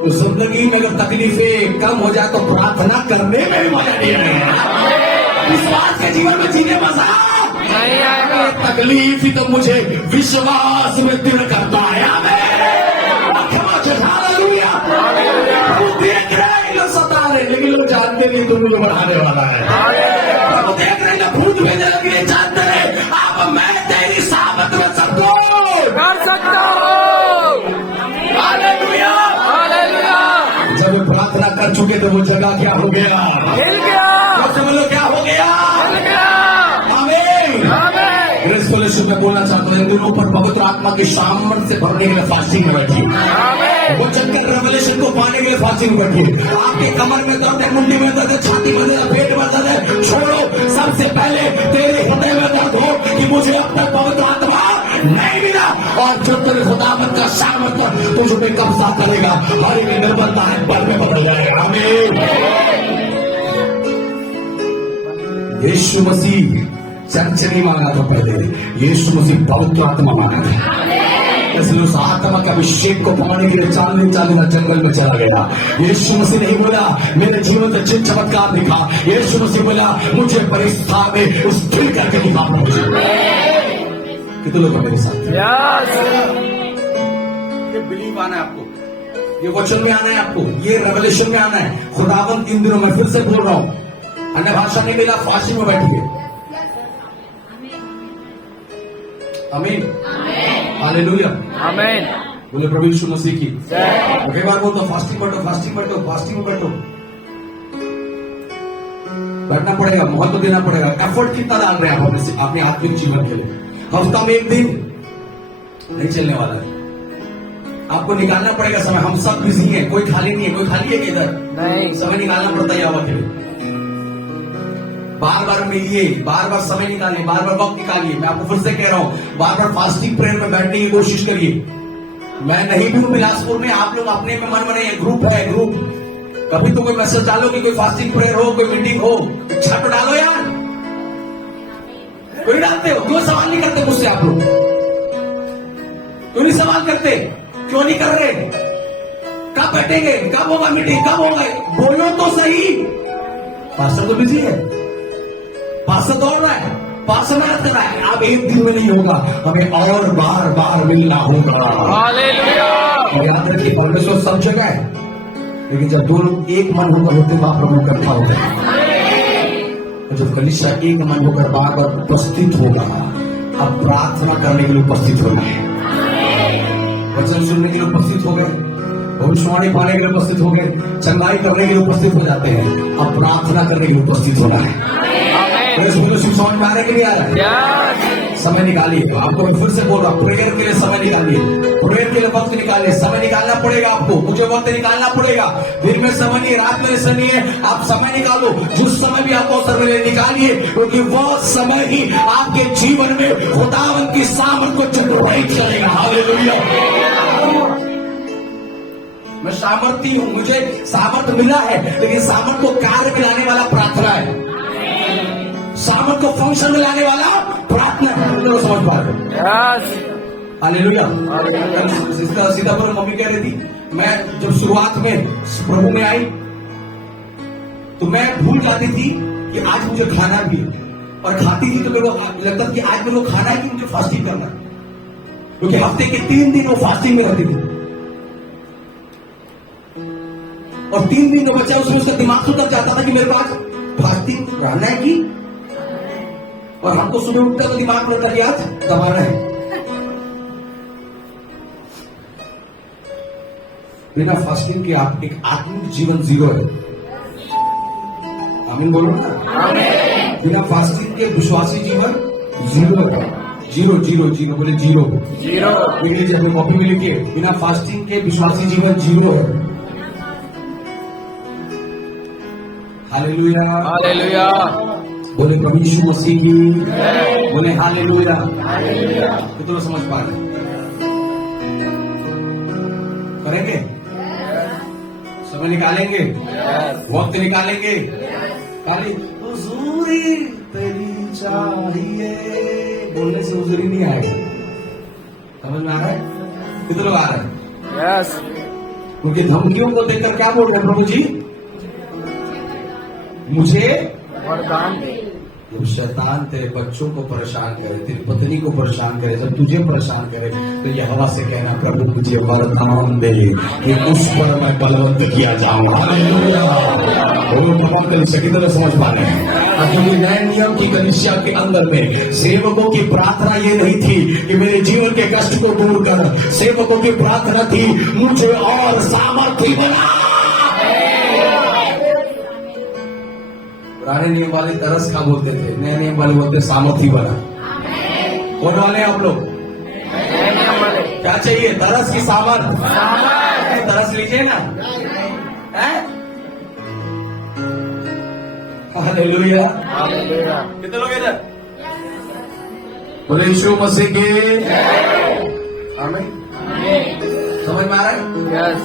तो जिंदगी में अगर तकलीफें कम हो जाए, तो प्रार्थना करने में भी मजा नहीं आएगा। विश्वास के जीवन में जीने मजा नहीं आएगा। तकलीफ ही तो मुझे विश्वास में दृढ़ करता है। हालेलुया। वो देख रहे हैं लोग सता रहे, लेकिन लोग जानते नहीं तुम मुझे बढ़ाने वाला है। वो देख रहे हैं भूत भेजने लगे, जानते रहे अब मैं तेरी सामत में सबको कर सकता हूँ। हालेलुया। हालेलुया। जब वो प्रार्थना कर चुके तो वो जगह क्या हो गया? हिल गया। बोलो क्या हो गया? हिल गया। आमीन आमीन। मैं बोलना चाहता हूँ, इन दिनों पर पवित्र आत्मा की सामर्थ से भरने के लिए फास्टिंग में बैठिए। वो चक्कर रेवलेशन को पाने के लिए फास्टिंग में बैठिए। आपके कमर में दर्द है, मुंडी में दर्द है, छाती में दर्द है, पेट में दर्द है, छोड़ो। सबसे पहले तेरे हृदय में दर्द हो कि मुझे अब तक पवित्र आत्मा नहीं मिला, और जो तेरे खुदावंद का सामर्थ तुझ पे कब्जा करेगा, हर एक निर्बलता है बल में बदल जाएगा। आमीन। यीशु मसीह चर्च नहीं मांगा था पहले, यीशु मसीह पवित्र आत्मा मांगा था। इसलिए उस आत्मा के अभिषेक को पाने के लिए चालने जंगल में चला गया। यीशु मसीह नहीं बोला मेरे जीवन में चिन्ह चमत्कार दिखा, यीशु मसीह बोला मुझे परिस्थिति में स्थिर करके दिखाना मुझे। कितने लोग मेरे साथ? ये बिलीव आना है आपको, ये वचन में आना है आपको, ये रेवलेशन में आना है। खुदावंद इन दिनों मैं फिर से बोल रहा हूं, अन्य भाषा नहीं मिला, फांसी में बैठिए। आमीन। हालेलुया। आमीन। बोले प्रभु यीशु मसीह की जय। कई बार बोलता फास्टिंग बैठो, फास्टिंग बैठो, फास्टिंग में बैठो। बैठना पड़ेगा, महत्व देना पड़ेगा। एफर्ट कितना डाल रहे हैं आप अपने आत्मिक जीवन के लिए? हफ्ता में एक दिन नहीं चलने वाला है, आपको निकालना पड़ेगा समय। हम सब बिजी हैं, कोई खाली नहीं है। कोई खाली है कि इधर नहीं, समय निकालना पड़ता है यहाँ के लिए। बार बार मिलिए, बार बार समय निकालिए, बार बार वक्त निकालिए। मैं आपको फिर से कह रहा हूं, बार बार फास्टिंग प्रेयर में बैठने की कोशिश करिए। मैं नहीं भी हूं बिलासपुर में, आप लोग अपने में मन बने, ग्रुप है ग्रुप। कभी तो कोई मैसेज डालो कि कोई फास्टिंग प्रेयर हो, कोई मीटिंग हो, छत डालो यार। कोई डालते हो? क्यों सवाल नहीं करते मुझसे आप लोग? क्यों नहीं सवाल करते? क्यों नहीं कर रहे? कब बैठेंगे? कब होगा मीटिंग? कब होगा? बोलो तो सही। पास्टर तो बिजी है, पास्टर दौड़ रहा है, पास्टर मेहनत कर रहा है। अब एक दिन में नहीं होगा, हमें और बार बार मिलना होगा। हालेलुया। और याद रखिए, परमेश्वर सब जगह है, लेकिन जब दो लोग एक मन होकर होते वहां प्रभु इकट्ठा होता है। जब कलीसिया एक मन होकर बार बार उपस्थित होगा, अब प्रार्थना करने के लिए उपस्थित होना है, वचन सुनने के लिए उपस्थित हो गए, भविष्यवाणी पाने के लिए उपस्थित हो गए, चंगाई करने के लिए उपस्थित हो जाते हैं, अब प्रार्थना करने के लिए उपस्थित होना है। समझ में आने के लिए आ रहा है? समय निकालिए। आपको मैं फिर से बोल रहा हूं, प्रेयर के लिए समय निकालिए, प्रेयर के लिए वक्त निकालिए। समय निकालना पड़ेगा आपको, मुझे वक्त निकालना पड़ेगा। दिन में समय नहीं, रात में समय नहीं है, आप समय निकालो। जिस समय भी आपको अवसर मिले निकालिए, क्योंकि वह समय ही आपके जीवन में खुदावंद की सामर्थ को जनरेट करेगा। हालेलुया। मैं सामर्थी हूं, मुझे सामर्थ मिला है, लेकिन सामर्थ को कार्य में लाने वाला प्रार्थना है, सामर्थ को फंक्शन में लाने वाला प्रार्थना है। तो समझ पा रहे? हालेलुया। सीधा पर मम्मी कह रही थी, मैं जब शुरुआत में प्रभु में आई तो मैं भूल जाती थी कि आज मुझे खाना भी है, और खाती थी तो मेरे को लगता था कि आज मेरे को खाना है कि मुझे फास्टिंग करना है, क्योंकि हफ्ते के 3 दिन वो फास्टिंग में रहती थी, और 3 दिन जो बचा उसमें उसका दिमाग सुधर जाता था कि मेरे पास फास्टिंग रहना है कि, और हमको सुबह उठकर तो दिमाग में कर याद दबाना है। बिना फास्टिंग के आप एक आत्मिक जीवन जीरो है। आमीन बोलो ना। बिना फास्टिंग के विश्वासी जीवन जीरो है। जीरो जीरो जीरो बोले, जीरो जीरो। इंग्लिश अपनी कॉपी में लिखिए, बिना फास्टिंग के विश्वासी जीवन जीरो है। Hallelujah hallelujah. बोले प्रभु यीशु मसीह की, बोले हालेलुया। तो समझ पा रहे करेंगे? समय निकालेंगे, वक्त निकालेंगे। खाली हुजूरी तेरी चाहिए बोलने से हुजूरी नहीं आएगी। समझ में आ रहा है? कितने लोग आ रहे हैं? यस। क्योंकि धमकियों को देखकर क्या बोल रहे हैं प्रभु जी? मुझे वरदान दे। जब शैतान तेरे बच्चों को परेशान करे, तेरी पत्नी को परेशान करे, जब तुझे परेशान करे, तो यहोवा से कहना, प्रभु मुझे वरदान दे कि उस पर मैं बलवंत किया जाऊं। हालेलुया। की तरह समझ पा रहे हैं? क्योंकि नए नियम की कलीसिया के अंदर में सेवकों की प्रार्थना ये नहीं थी कि मेरे जीवन के कष्ट को दूर कर, सेवकों की प्रार्थना थी मुझे और सामर्थ्य बना। पुराने नियम वाले तरस का बोलते थे, नए नियम वाले बोलते सामर्थ्य बना। कौन वाले आप लोग? क्या चाहिए? तरस की सामर्थ? तरस लीजिए ना। हालेलुया। कितने लोग इधर? बोले यीशु मसीह के आमीन। समझ में आ रहा है? यस।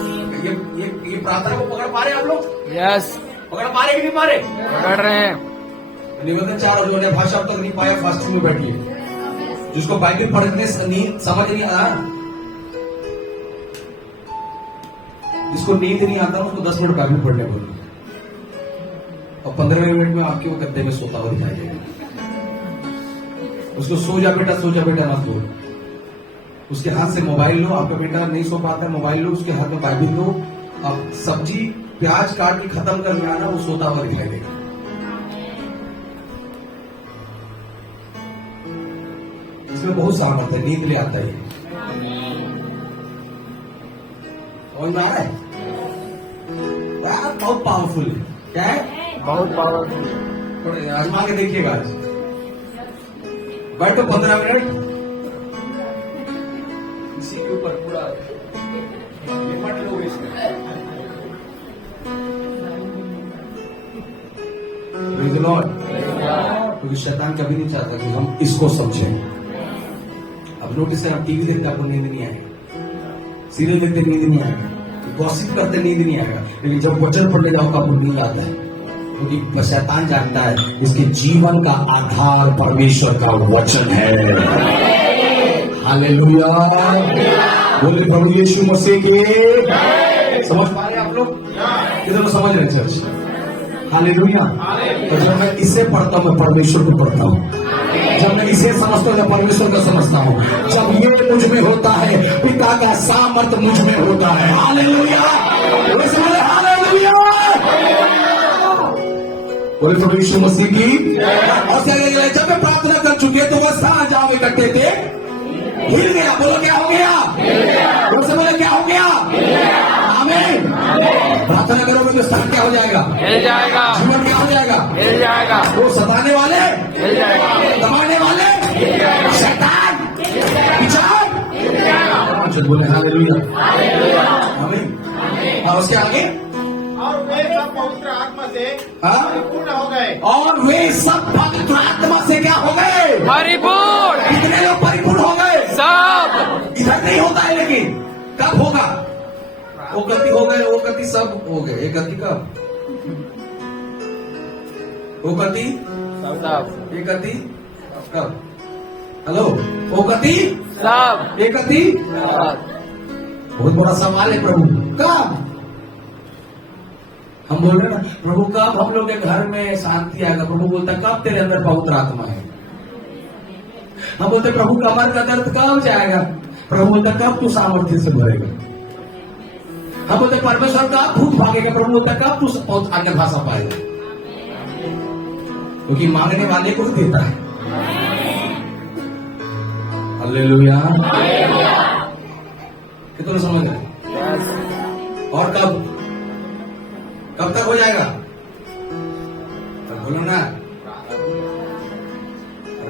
ये प्रार्थना को पकड़ पा रहे हैं आप लोग? यस। पकड़ पा रहे कि नहीं पा रहे? पकड़ रहे हैं। निवेदन 4 और जो अन्य भाषा अब तक नहीं पाया, फास्टिंग में बैठिए। जिसको बाइबल पढ़ने समझ नहीं आ रहा, जिसको नींद नहीं आता उसको 10 मिनट बाइबल पढ़ने बोलिए, और 15 मिनट में आपके वो गद्दे में सोता हुआ दिखाई देगा। उसको सो जा बेटा मत बोलो। उसके हाथ से मोबाइल लो, आपका बेटा नहीं सो पाता है, मोबाइल लो, उसके हाथ में बाइबल लो, अब सब्जी प्याज काट के खत्म कर आना, वो सोता हुआ दिखाई देगा। इसमें बहुत सामर्थ है, नींद ले आता है। समझ में आ रहा है? बहुत पावरफुल है। क्या है? बहुत पावरफुल। आजमा के देखिएगा। बैठो 15 मिनट इसी के ऊपर पूरा लिपट लो इसमें। क्योंकि शैतान कभी नहीं चाहता कि हम इसको समझें। अब नोटिस है, आप टीवी देखते आपको नींद नहीं आएगी, सीरियल देखते नींद नहीं आएगा, गॉसिप करते नींद नहीं आएगा, लेकिन जब वचन पढ़ने जाओ का नींद आता है, क्योंकि शैतान जानता है इसके जीवन का आधार परमेश्वर का वचन है। हालेलुया, बोले प्रभु यीशु मसीह के। समझ पा रहे हैं आप लोग? किधर को समझ रहे चर्च? हालेलुया। तो जब मैं इसे पढ़ता हूँ, मैं परमेश्वर को पढ़ता हूँ। जब मैं इसे समझता हूँ, मैं परमेश्वर को समझता हूँ। जब ये मुझ में होता है, पिता का सामर्थ मुझ में होता है। हालेलुया, हालेलुया, बोले प्रभु यीशु मसीह की। और जब मैं प्रार्थना कर चुके तो वह स्थान जहाँ इकट्ठे थे हिल गया। बोलो क्या हो गया? बोले क्या हो गया? आमीन। प्रार्थना करोगे तो स्थान क्या हो जाएगा? हिल जाएगा। जीवन क्या हो जाएगा? हिल जाएगा। वो सताने वाले हिल जाएगा। दबाने वाले शैतान विचार बोले हालेलुया, आमीन। और उसके आगे और वे सब पवित्र आत्मा से परिपूर्ण हो गए। और वे सब पवित्र आत्मा से क्या हो गए? परिपूर्ण। कितने लोग परिपूर्ण हो गए? सब। इधर नहीं होता है, लेकिन कब होगा? वो गति हो गए, वो गति सब हो गए। एक गति कब? वो गति सब। एक गति कब? हेलो, वो गति सब। एक गति। बहुत बड़ा सवाल है प्रभु, कब? हम बोल रहे ना प्रभु कब हम लोग के घर में शांति आएगा? प्रभु बोलता कब तेरे अंदर पवित्र आत्मा है। हम बोलते प्रभु कमर का दर्द कब जाएगा? प्रभु बोलता कब तू सामर्थ्य से भरेगा। हम बोलते परमेश्वर कब भूत भागेगा? प्रभु बोलता कब तू अन्य भाषा पाएगा। क्योंकि मांगने वाले को ही देता है। हालेलुया, कितने समझ रहे? और कब कब तक हो जाएगा? तब बोलो ना,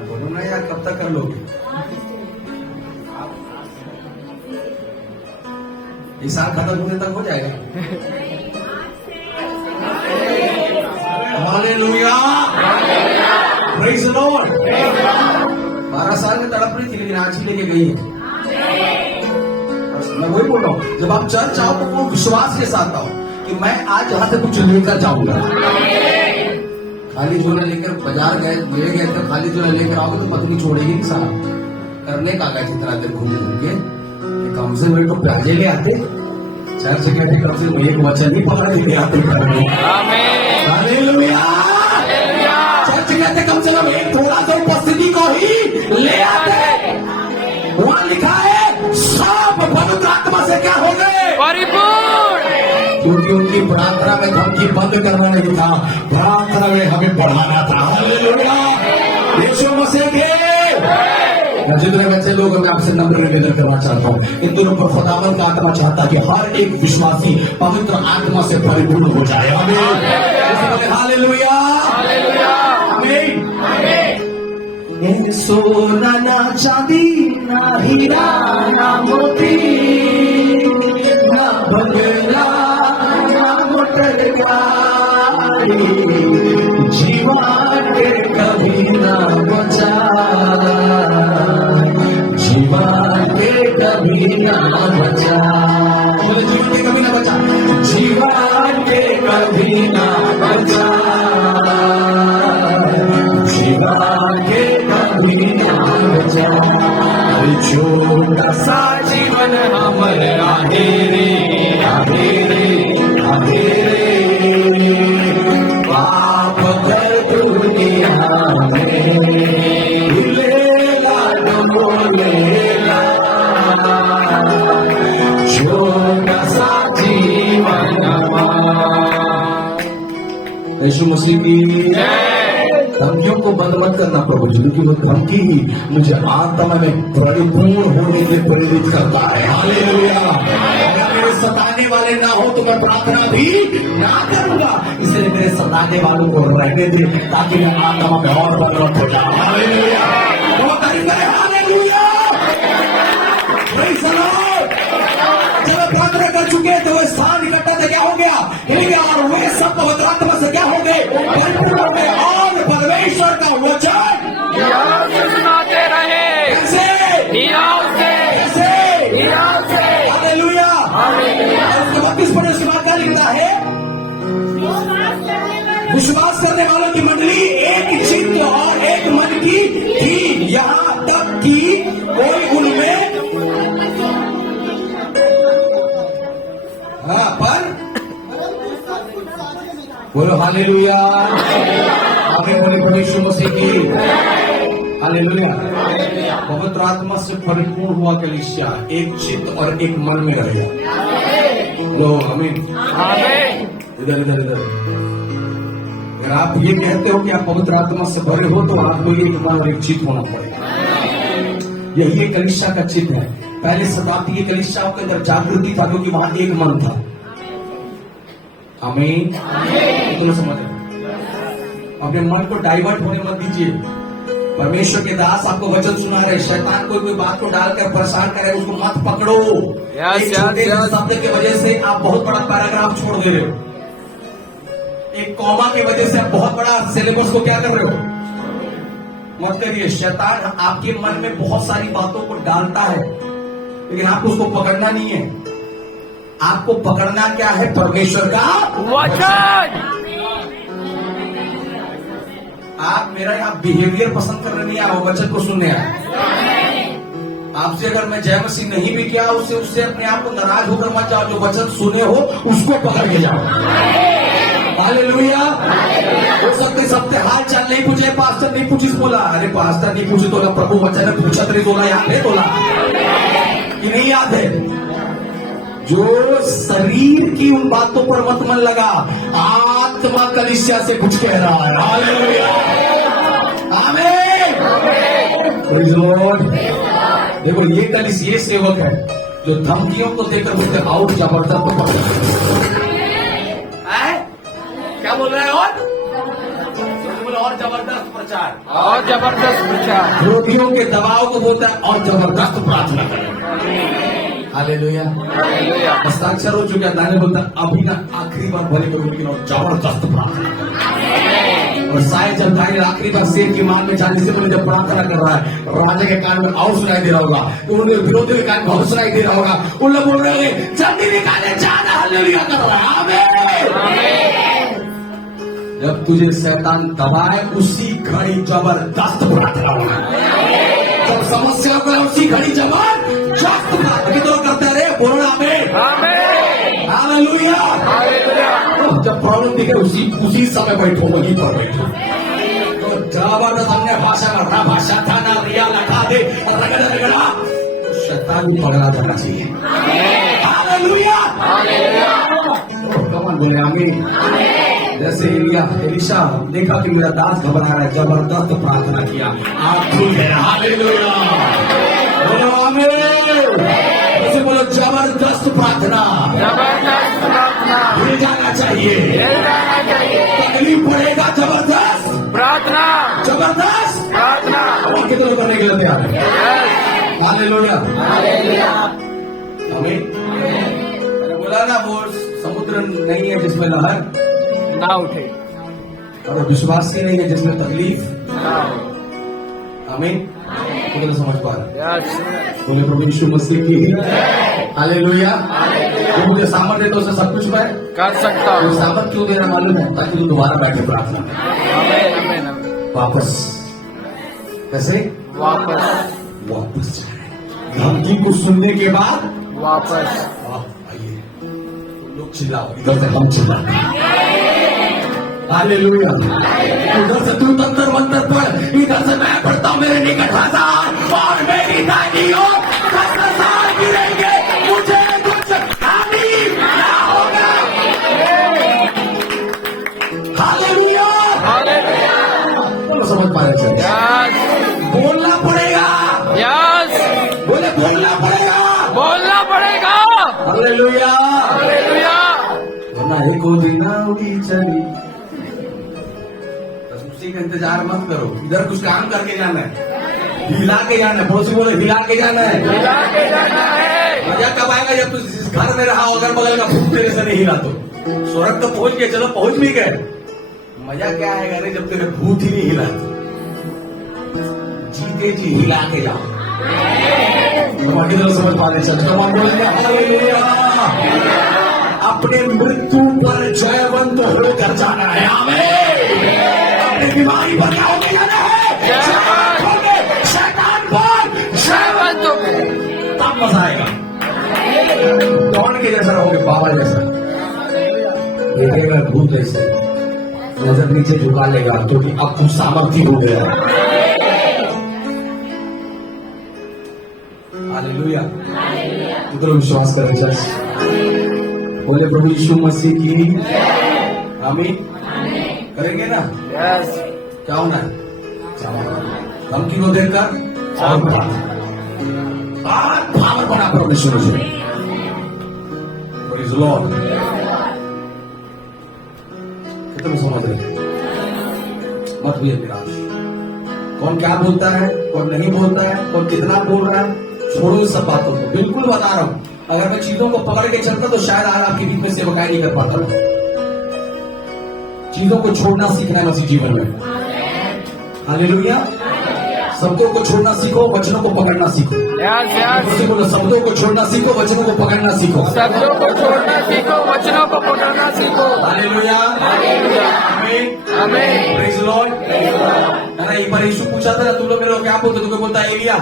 बोलो ना यार, कब तक कर लोगे? इस साल खत्म होने तक हो जाएगा। Hallelujah, praise the Lord. 12 साल में तड़प रही थी, लेकिन आज ही लेके गई है। मैं वही बोल रहा हूँ, जब आप चर्च आओ तो वो विश्वास के साथ आओ कि मैं आज यहाँ से कुछ लेकर जाऊंगा। खाली झोला लेकर बाजार गए, ले गए तो खाली झोला लेकर आओगे तो पत्नी छोड़ेगी नहीं साहब। करने का क्या जितना देर घूम घूम के कम से कम तो प्याजे ले आते चर्च के, कम से कम एक वचन ही पकड़ लेके आते घर में। हालेलुया, चर्च कहते कम से कम एक थोड़ा सा उपस्थिति को ही ले आते। वहां लिखा है सब पवित्र आत्मा से क्या हो गए? परिपूर्ण। क्योंकि उनकी प्रार्थना में धमकी बंद करना नहीं था, प्रार्थना में हमें बढ़ाना था। हालेलुया, यीशु मसीह के। जितने बच्चे लोग मैं आपसे नम्र निवेदन करना चाहता हूँ, इन दोनों पर खुदावंद का आत्मा चाहता कि हर एक विश्वासी पवित्र आत्मा से परिपूर्ण हो जाए। आमीन, हालेलुया, आमीन। सोना ना चांदी ना हीरा ना मोती ना बंगला ना मोटर गाड़ी, जीवन के कभी ना बचा, जीवन के कभी ना बचा। जीवन के कभी ना बचा, जीवन के कभी ना बचा, जीवन के कभी ना बचा। छोटा सा जीवन हमारे अंधेरे अंधेरे अंधेरे पाप कर दुनिया में लेगा डोलेगा। छोटा सा जीवन यीशु मसीह की धमकियों को बंद मत करना प्रभु जी, क्योंकि वो धमकी ही मुझे आत्मा में परिपूर्ण होने के प्रेरित करता है। हालेलुया, अगर मेरे सताने वाले ना हो तो मैं प्रार्थना भी ना करूंगा, इसलिए मेरे सताने वालों को रहने दे ताकि मैं आत्मा में और बलवंत हो जाऊं। हालेलुया, वो करेंगे। Hallelujah, praise the Lord. जब प्रार्थना कर चुके तो वो स्थान इकट्ठा से क्या हो गया? हिल गया, और वे सब पवित्र आत्मा से क्या हो गए? परिपूर्ण हो गए। और परमेश्वर का वचन सुनाते रहे। कैसे? कैसे? हालेलुया, हालेलुया, आमीन बोले प्रभु यीशु मसीह की हालेलुया। पवित्र आत्मा से परिपूर्ण हुआ कलीसिया एक चित्त और एक मन में रहेगा। लो आमीन। इधर इधर इधर। अगर आप ये कहते हो कि आप पवित्र आत्मा से भरे हो तो आपको एक मन और एक चित्त होना पड़ेगा। यही एक कलीसिया का चित्त है। पहले शताब्दी के कलीसियाओं के अंदर जागृति था क्योंकि वहां एक मन था। आमीन। तो समझ अपने मन को डाइवर्ट होने मत दीजिए। परमेश्वर के दास आपको वचन सुना रहे, शैतान कोई बात को डालकर परेशान करे उसको मत पकड़ो। एक छोटे से शब्द की वजह से आप बहुत बड़ा पैराग्राफ छोड़ दे रहे हो। एक कॉमा की वजह से आप बहुत बड़ा सिलेबस को क्या कर रहे हो, मत करिए। शैतान आपके मन में बहुत सारी बातों को डालता है लेकिन आपको उसको पकड़ना नहीं है। आपको पकड़ना क्या है? परमेश्वर का वचन। आप मेरा यहाँ बिहेवियर पसंद करने नहीं आया, वचन को सुनने आए। आपसे अगर मैं जय मसीह नहीं भी किया उससे अपने आप को नाराज होकर मत जाओ। जो वचन सुने हो उसको पकड़ के जाओ। हालेलुया। हो सकते सबसे हाल चाल नहीं पूछे, पास्टर नहीं पूछिस बोला। अरे पास्टर नहीं पूछे तो प्रभु वचन ने पूछा नहीं बोला, याद है बोला कि नहीं याद है? जो शरीर की उन बातों पर मत मन लगा, आत्मा कलीसिया से कुछ कह रहा है। हालेलुया, आमीन, प्रेज़ द लॉर्ड। देखो ये कलीसिया, ये सेवक है जो धमकियों को देकर बोलते और जबरदस्त पकड़। क्या बोल रहे हैं? और जबरदस्त प्रचार, और जबरदस्त प्रचार। रोगियों के दबाव को बोलता है और जबरदस्त प्रार्थना करें। हालेलुया। हस्ताक्षर हो चुका है। दाने बोलता है अभी ना आखिरी बार भले को लेकिन और जबरदस्त प्रार्थना करें। और शायद जब दाने आखिरी बार शेर की मान में जाने से पहले जब प्रार्थना कर रहा है, राजा के कान में और सुनाई दे रहा होगा, तो उनके विरोधी के कान में और सुनाई दे रहा होगा। उन लोग बोल रहे होंगे जल्दी निकाले, जाना हालेलुया कर रहा है। आमीन। जब तुझे शैतान दबाए उसी घड़ी जबरदस्त प्रार्थना होगा। जब समस्या को उसी घड़ी जबरदस्त प्रार्थना कितना करते रहे, बोलना आमीन, हालेलुया। जब प्रॉब्लम दिखे उसी समय बैठो, वहीं पर बैठो। तो जबरदस्त अन्य भाषा में रहा भाषा था ना रिया लगा दे और रगड़ा तो शैतान को पकड़ा जाना चाहिए। हालेलुया। कमान बोले आमीन। जैसे एलिशा देखा कि मेरा दास घबरा रहा है, जबरदस्त प्रार्थना किया, आप खुल गए। हालेलुया, बोलो आमीन। जैसे बोलो जबरदस्त प्रार्थना, जबरदस्त प्रार्थना। हिल जाना चाहिए, तकलीफ पड़ेगा, जबरदस्त प्रार्थना, जबरदस्त प्रार्थना। और कितने करने के लिए तैयार है? हालेलुया, आमीन। मैंने बोला ना वो समुद्र नहीं है जिसमें लहर ना उठे, और विश्वास ही नहीं है जिसमें तकलीफ ना हो। आमीन। तो समझ पा रहे बोले प्रभु यीशु मसीह की हालेलुया। जो मुझे सामर्थ्य देता उसे सब कुछ मैं कर सकता हूँ। सामर्थ्य क्यों दे रहा मालूम है? ताकि तू दोबारा बैठे प्रार्थना कर। आमीन, आमीन, आमीन। वापस कैसे? वापस धमकी को सुनने के बाद वापस। आइए लोग चिल्लाओ, इधर से हम चिल्लाते हैं। हालेलुया। उधर से तू तंत्र मंत्र पढ़, इधर से मैं पढ़ता हूँ। मेरे निकट हजार और मेरी दानियों 10 साल गिरेंगे, मुझे कुछ हानि ना होगा। हालेलुया, बोलो समझ पा रहे हैं? बोलना पड़ेगा, बोले बोलना पड़ेगा, बोलना पड़ेगा। हालेलुया, वरना एक दिन उड़ी चली। उसी का इंतजार मत करो, इधर कुछ काम करके जाना है, हिला के जाना है। पड़ोसी बोले हिला के जाना है, हिला के जाना है। मजा कब आएगा जब तू जिस घर में रहा अगर बगल का भूत तेरे से नहीं हिला तो। स्वर्ग तो पहुंच गए, चलो पहुंच भी गए, मजा क्या आएगा नहीं जब तेरे भूत ही नहीं हिला। जीते जी हिला के जाओ। समझ पा रहे चल अपने मृत्यु पर जयवंत होकर जाना है। आमीन। अपनी बीमारी पर क्या होकर जाना है? शैतान पर जयवंत होकर। तब मजा आएगा। कौन के जैसा रहोगे? बाबा जैसा, देखेगा भूत जैसे। नजर नीचे झुका लेगा क्योंकि अब तू सामर्थी हो गया। हालेलुया। कितने विश्वास करें चर्च? बोले प्रभु यीशु मसीह की आमीन। करेंगे ना? यस। क्या होना है? धमकी को देखकर पावर बना परमेश्वर से। Praise the Lord। कितने समझ रहे? मत हुई निराश। कौन क्या बोलता है, कौन नहीं बोलता है, कौन कितना बोल रहा है, छोड़ो इस सब बातों को। बिल्कुल बता रहा हूं, अगर मैं चीजों को पकड़ के चलता तो शायद आज आपके बीच में सेवकाई नहीं कर पाता। चीजों को छोड़ना सीखना है मसीह जीवन में। हालेलुया। शब्दों को छोड़ना सीखो, वचनों को पकड़ना सीखो। Yes yes. बोलो शब्दों को छोड़ना सीखो, वचनों को पकड़ना सीखो। शब्दों को छोड़ना सीखो, वचनों को पकड़ना सीखो। हालेलुया। आमीन आमीन। Praise the Lord. अरे एक बार यीशु पूछा था, तुम लोग मेरे को क्या बोलते? तुमको बोलता है एलिया।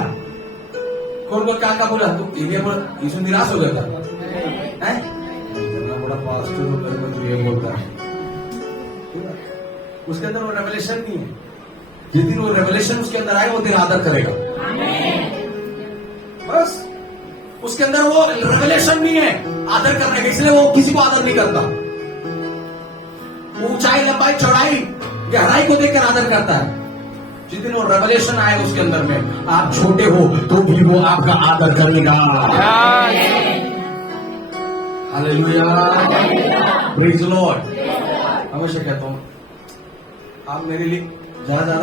कौन को क्या बोला? तुम एलिया बोला। यीशु निराश हो जाता है। इतना बड़ा पास्टर होकर मैं तुझे बोलता है। उसके अंदर वो रेवलेशन नहीं है। जिस दिन वो रेवलेशन उसके अंदर आए वो दिन आदर करेगा। बस उसके अंदर वो रेवलेशन नहीं है आदर करने का, इसलिए वो किसी को आदर नहीं करता। ऊंचाई लंबाई चौड़ाई गहराई को देखकर आदर करता है। जिस दिन वो रेवलेशन आए उसके अंदर में, आप छोटे हो तो भी वो आपका आदर करेगा। हालेलुया। Praise the Lord. हमेशा कहता हूं, आप मेरे लिए ज्यादा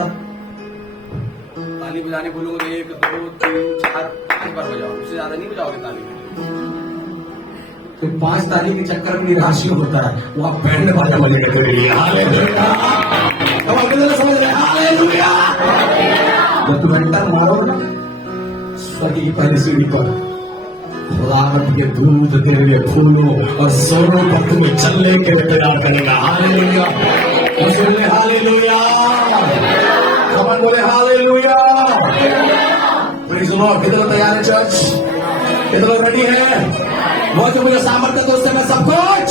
ताली बजाने बोलोगे 1 2 3 4 5 बार बजाओ, उससे ज्यादा नहीं बजाओगे ताली। तो 5 ताली के चक्कर में निराशी होता है, वो आप बैंड बाजा बजेगा तेरे लिए। हालेलुया। अब आप कितना समझ रहे? हालेलुया। जब तुम एंटर मारोगे ना स्वर्ग की पहली सीढ़ी पर, खुदावंत के दूध तेरे लिए फूलों और सोनों पर तुम्हें चलने के लिए तैयार करेगा। हालेलुया। हालेलुया। खबर बोले हालेलुया। Praise the Lord. कितने तैयार है चर्च? कितने रेडी है? वो जो मुझे सामर्थ्य दो उससे मैं सब कुछ,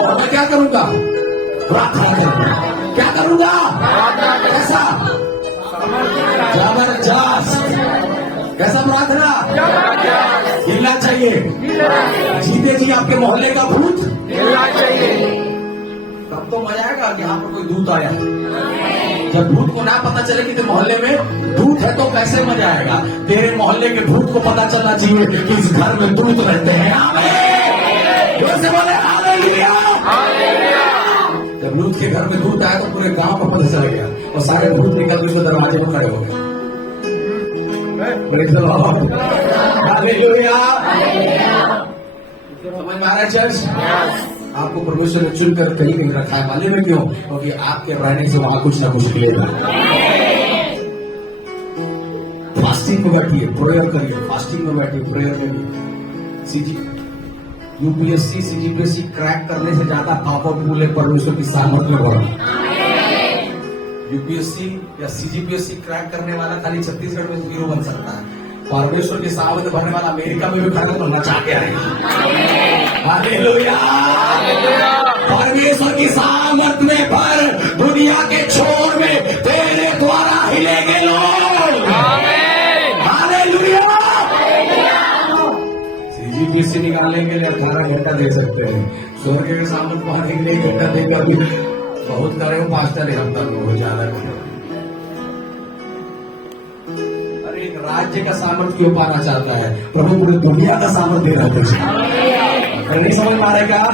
और मैं क्या करूंगा? प्रार्थना करूंगा। क्या करूंगा? कैसा? जबरदस्त। कैसा प्रार्थना? हिलना चाहिए। जीते जी आपके मोहल्ले का भूत हिलना चाहिए। तब तो मजा आएगा कि यहाँ पर कोई दूत आया। जब भूत को ना पता चले कि तेरे मोहल्ले में भूत है तो कैसे मजा आएगा? तेरे मोहल्ले के भूत को पता चलना चाहिए कि इस घर में दूत रहते हैं। आमीन। से बोले हालेलुया। जब लूत के घर में दूत आया तो पूरे गांव को पता चल गया और सारे भूत निकल के उसके दरवाजे पर खड़े हो गए। हालेलुया। समझ में आ रहा है चर्च? आपको परमेश्वर ने चुनकर कहीं नहीं रखा है। मालूम है क्यों? क्योंकि आपके रहने से वहां कुछ ना कुछ मिलेगा। फास्टिंग में बैठिए, प्रेयर करिए। फास्टिंग में बैठिए, प्रेयर में भी। यूपीएससी सीजीपीएससी क्रैक करने से ज्यादा पावरफुल है परमेश्वर की सामर्थ में बढ़ना। यूपीएससी या सीजीपीएससी क्रैक करने वाला खाली छत्तीसगढ़ में हीरो बन सकता है। परमेश्वर की सामर्थ भरने वाला अमेरिका में भी खड़ा बनना चाहते हैं। हालेलुया। परमेश्वर की सामर्थ में भर, दुनिया के छोर में तेरे द्वारा हिलेंगे लोग। हालेलुया। सीजीपीएससी निकालने के लिए 18 घंटा दे सकते हैं। स्वर्ग के सामर्थ पाने के लिए 1 घंटा देकर भी बहुत करे हो। 5 हफ्ता में हो ज्यादा करे। एक राज्य का सामर्थ्य क्यों पाना चाहता है? प्रभु पूरी दुनिया का सामर्थ्य दे रहा है। नहीं समझ पा रहे क्या?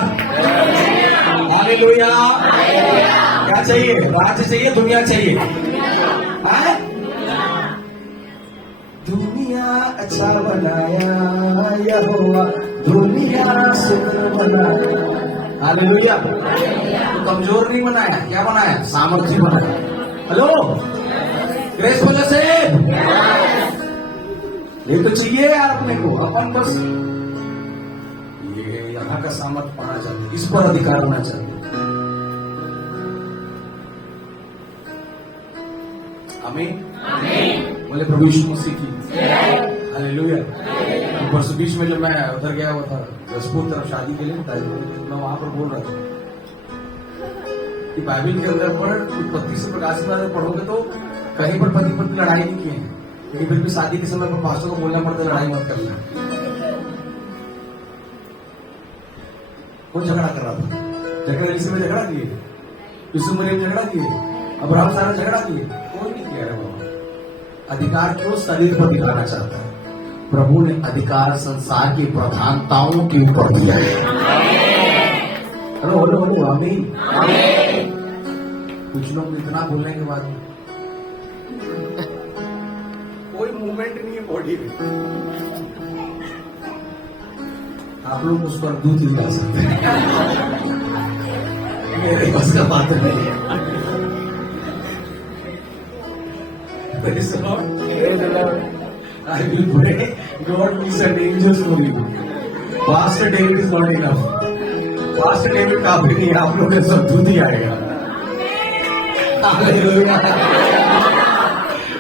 हालेलुया। क्या चाहिए? राज्य चाहिए, दुनिया चाहिए? दुनिया अच्छा बनाया यहोवा, दुनिया सुंदर बनाया। हालेलुया। तो कमजोर नहीं बनाया, क्या बनाया? सामर्थ्य बनाया। हेलो ग्रेस वजह से ये तो चाहिए यार अपने को। अपन बस ये यहाँ का सामर्थ्य पाना चाहते, इस पर अधिकार होना चाहते। आमीन। बोले प्रभु यीशु मसीह की हालेलुया। परसों बीच में जब मैं उधर गया हुआ था जसपुर तरफ शादी के लिए, मैं वहां पर बोल रहा था कि बाइबल के अंदर पर उत्पत्ति से प्रकाश में पढ़ोगे तो कहीं पर पति पत्नी लड़ाई नहीं किए हैं, लेकिन फिर भी शादी के समय पर पास्टर को बोलना पड़ता है लड़ाई मत करना। कौन झगड़ा कर रहा था? झगड़ा में झगड़ा किए, यीशु मसीह में झगड़ा किए, अब्राहम सारा झगड़ा किए, कोई नहीं किया है। अधिकार क्यों शरीर पर दिखाना चाहता है? प्रभु ने अधिकार संसार की प्रधानताओं के ऊपर दिया है। हेलो हेलो हेलो, आमीन। कुछ लोग इतना बोलने के बाद कोई मूवमेंट नहीं है बॉडी में। आप लोग उस पर दूध नहीं डाल सकते, मेरे बस का बात नहीं है। I will pray God will send angels for you. Pastor David is not enough. Pastor David काफी नहीं है, आप लोग सब दूध ही आएगा।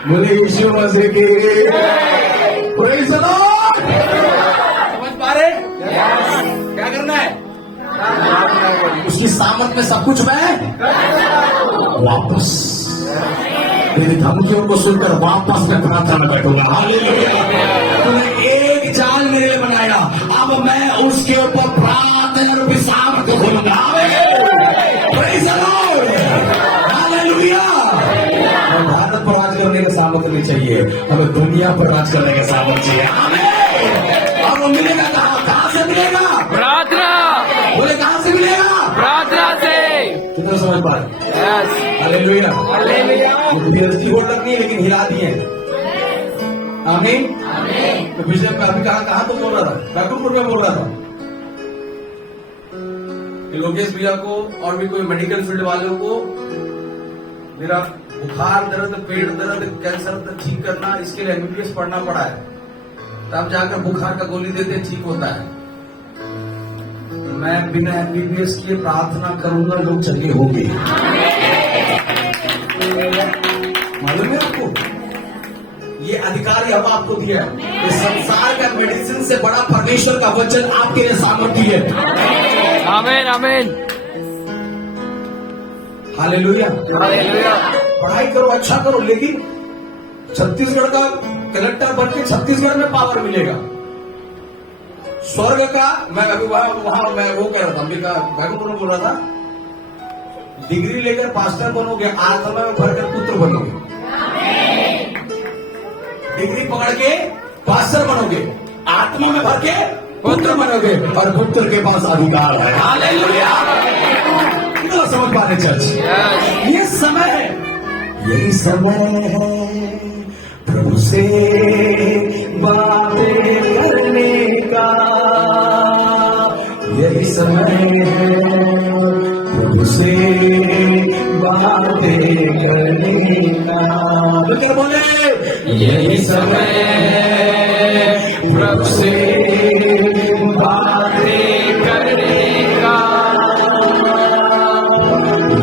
बोले यीशु मसीह की praise the Lord। समझ पा रहे? क्या करना है? उसकी सामर्थ में सब कुछ मैं वापस मेरी धमकियों को सुनकर वापस मैं प्रार्थना में बैठूंगा। तूने एक जाल मेरे लिए बनाया, अब मैं उसके ऊपर प्रार्थना रूपी सामर्थ्य खोलूंगा। Praise the Lord। हालेलुया। हमें भारत पर राज करने का सामर्थ्य नहीं चाहिए, हमें दुनिया पर राज करने का सामर्थ्य चाहिए। अब वो मिलेगा कहाँ से मिलेगा? प्रार्थना। बोले कहाँ से मिलेगा? प्रार्थना से। कितना समझ पा रहे? हालेलुया। यूनिवर्सिटी होल्डर नहीं, लेकिन हिला दिए। आमीन। तो पिछले अभी कहाँ तो बोल रहा था? बैकुंठपुर में बोल रहा था। लोकेश भैया को और भी कोई मेडिकल फील्ड वालों को मेरा बुखार दर्द, पेट दर्द, कैंसर ठीक करना, इसके लिए एमबीबीएस पढ़ना पड़ा है। तब जाकर बुखार का गोली देते ठीक होता है। मैं बिना एमबीबीएस किए प्रार्थना करूंगा, लोग चंगे होंगे। मालूम है आपको? ये अधिकार हम आपको दिया है। इस संसार का मेडिसिन से बड़ा परमेश्वर का वचन आपके लिए सामर्थ्य है। आमीन आमीन। हालेलुया। पढ़ाई करो, अच्छा करो, लेकिन छत्तीसगढ़ का कलेक्टर बन के छत्तीसगढ़ में पावर मिलेगा। स्वर्ग का मैं अभी वहां मैं वो कह रहा था, अंबिका बैकुंठपुर में बोल रहा था, डिग्री लेकर पास्टर बनोगे, आत्मा में भरकर पुत्र बनोगे। डिग्री पकड़ के पास्टर बनोगे, आत्मा में भर के पुत्र बनोगे, और पुत्र के पास अधिकार है। हालेलुया। कितना समझ पाने चर्च? ये समय है, यही समय है प्रभु से बातें करने का। यही समय है प्रभु से बातें करने का। मिलकर बोले, यही समय है प्रभु से बातें करने का।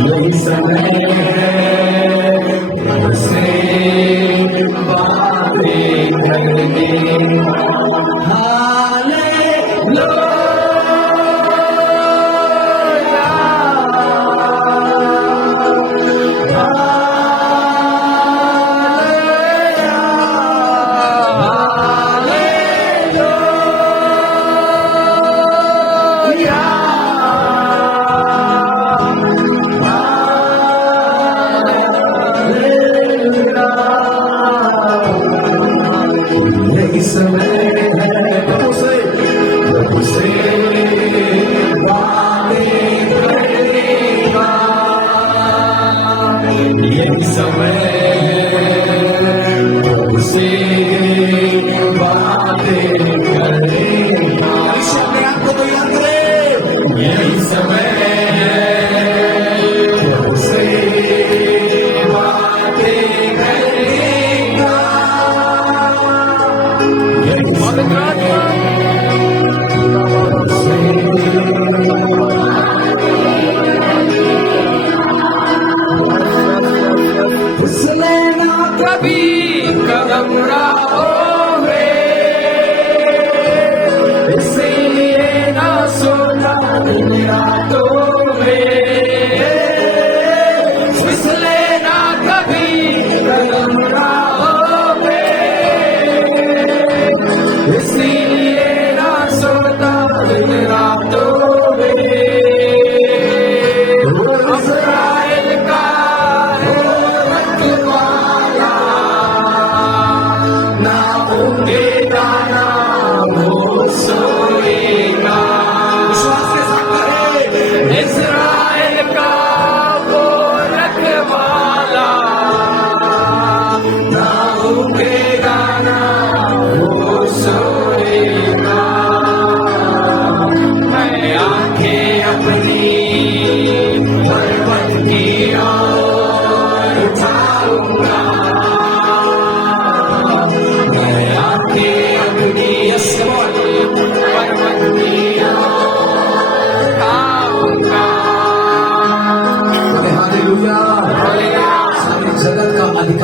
यही समय है प्रभु से बातें करने का। हालेलुया।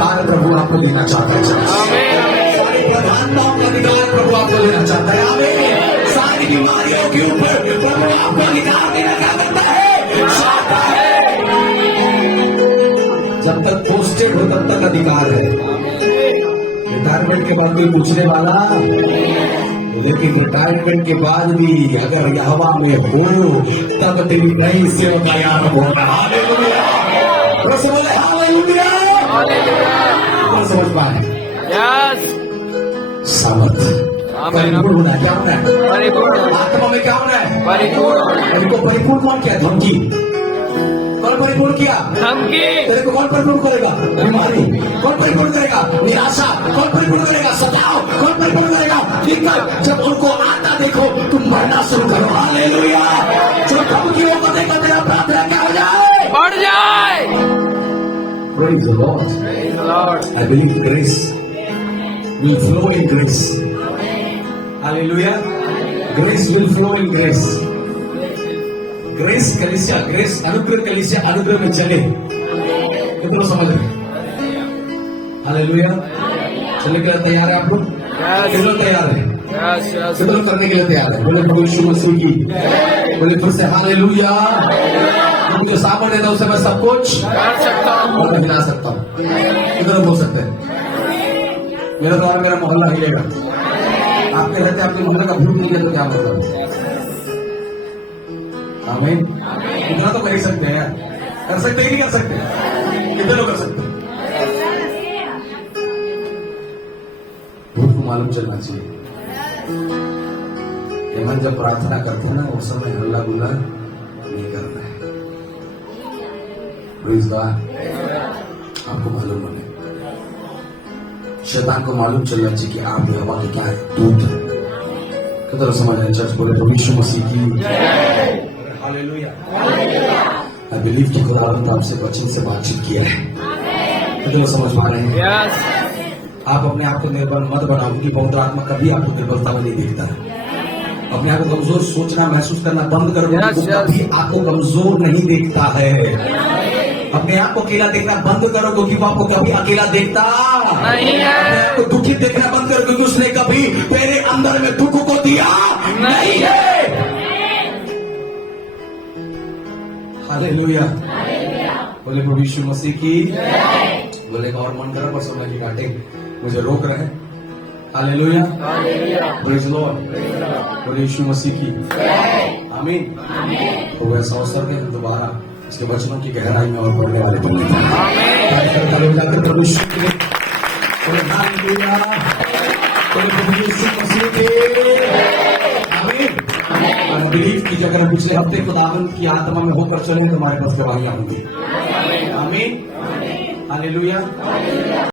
अधिकार प्रभु आपको देना चाहता है। सारी प्रधानताओं का अधिकार प्रभु आपको देना चाहता है। आमीन। सारी बीमारियों के ऊपर प्रभु आपको अधिकार देना चाहता है, चाहता है। जब तक पोस्टेड हो तब तक अधिकार है। रिटायरमेंट के बाद कोई पूछने वाला, लेकिन रिटायरमेंट के बाद भी अगर यहोवा में हो तब तेरी नई सेवा आरंभ होगा। हालेलुया। बोले हालेलुया। कौन समझ पाए? यस। सामर्थ परिपूर्ण होना क्या होना है? परिपूर्ण। आत्मा में क्या होना है? परिपूर्ण। इनको परिपूर्ण कौन किया? धमकी। कौन परिपूर्ण किया? धमकी। तेरे को कौन परिपूर्ण करेगा? बीमारी। कौन परिपूर्ण करेगा? निराशा। कौन परिपूर्ण करेगा? सताव। कौन परिपूर्ण करेगा? दिक्कत। जब उनको आता देखो तुम मरना शुरू करो। हालेलुया। जो धमकियों को देखा तेरा प्रार्थना क्या हो जाए? बढ़ जाए। Praise the Lord. Praise the Lord. I believe grace will flow in grace. Hallelujah. Grace will flow in grace. Grace कलीसिया, ग्रेस अनुग्रह कलीसिया अनुग्रह में चले। कितना समझ रहे? हालेलुया। चलने के लिए तैयार है आप लोग? कितना तैयार है? Yes yes. कितना करने के लिए तैयार है? बोले प्रभु यीशु मसीह की। बोले फिर से हालेलुया। मुझे सामने दो से मैं सब कुछ कर सकता हूँ। और मैं हिला सकता हूँ। कितना बोल सकते हैं? मेरा द्वारा मेरा मोहल्ला हिलेगा। आपके रहते आपके मोहल्ले का भूत नहीं है तो क्या मतलब? आमीन। इतना तो कर ही सकते हैं। कर सकते ही नहीं कर सकते? कितने लोग कर सकते हैं? भूत को मालूम चलना चाहिए। हम जब प्रार्थना करते हैं ना उस समय हल्ला गुल्ला नहीं करना है। Praise God. आपको मालूम होने, शैतान को मालूम चलना चाहिए कि आप यहोवा के क्या है? दूत है। कितना समझ रहे? चर्च बोले तो यीशु मसीह की। हालेलुया। आई बिलीव कि खुदावंद आपसे वचन से बातचीत किया है। कितना समझ पा रहे हैं? यस। आप अपने आप को निर्बल मत बनाओ, क्योंकि पवित्र आत्मा कभी आपको निर्बलता में नहीं देखता है। अपने आप को कमजोर सोचना महसूस करना बंद करो, Yes, yes. कभी आपको कमजोर नहीं देखता है। अपने आप को अकेला देखना बंद करो, क्योंकि वो आपको कभी अकेला देखता नहीं है। अपने आप को दुखी देखना बंद करो, क्योंकि उसने कभी तेरे अंदर में दुख को दिया नहीं है। हालेलुया। बोले प्रभु यीशु मसीह की। बोले और मन करो पर सोना की काटे मुझे रोक रहे हैं। हालेलुया। Praise the Lord. बोले यीशु मसीह की। आमीन। तो वैसा अवसर के दोबारा इसके वचनों की गहराई में और बढ़ने वाले बने। प्रभु यीशु के। बोले हालेलुया। बोले प्रभु यीशु मसीह के। आमीन। आई बिलीव कि अगर हम पिछले हफ्ते खुदावंद की आत्मा में होकर चले तो हमारे पास गवाहियां होंगी। आमीन। हालेलुया।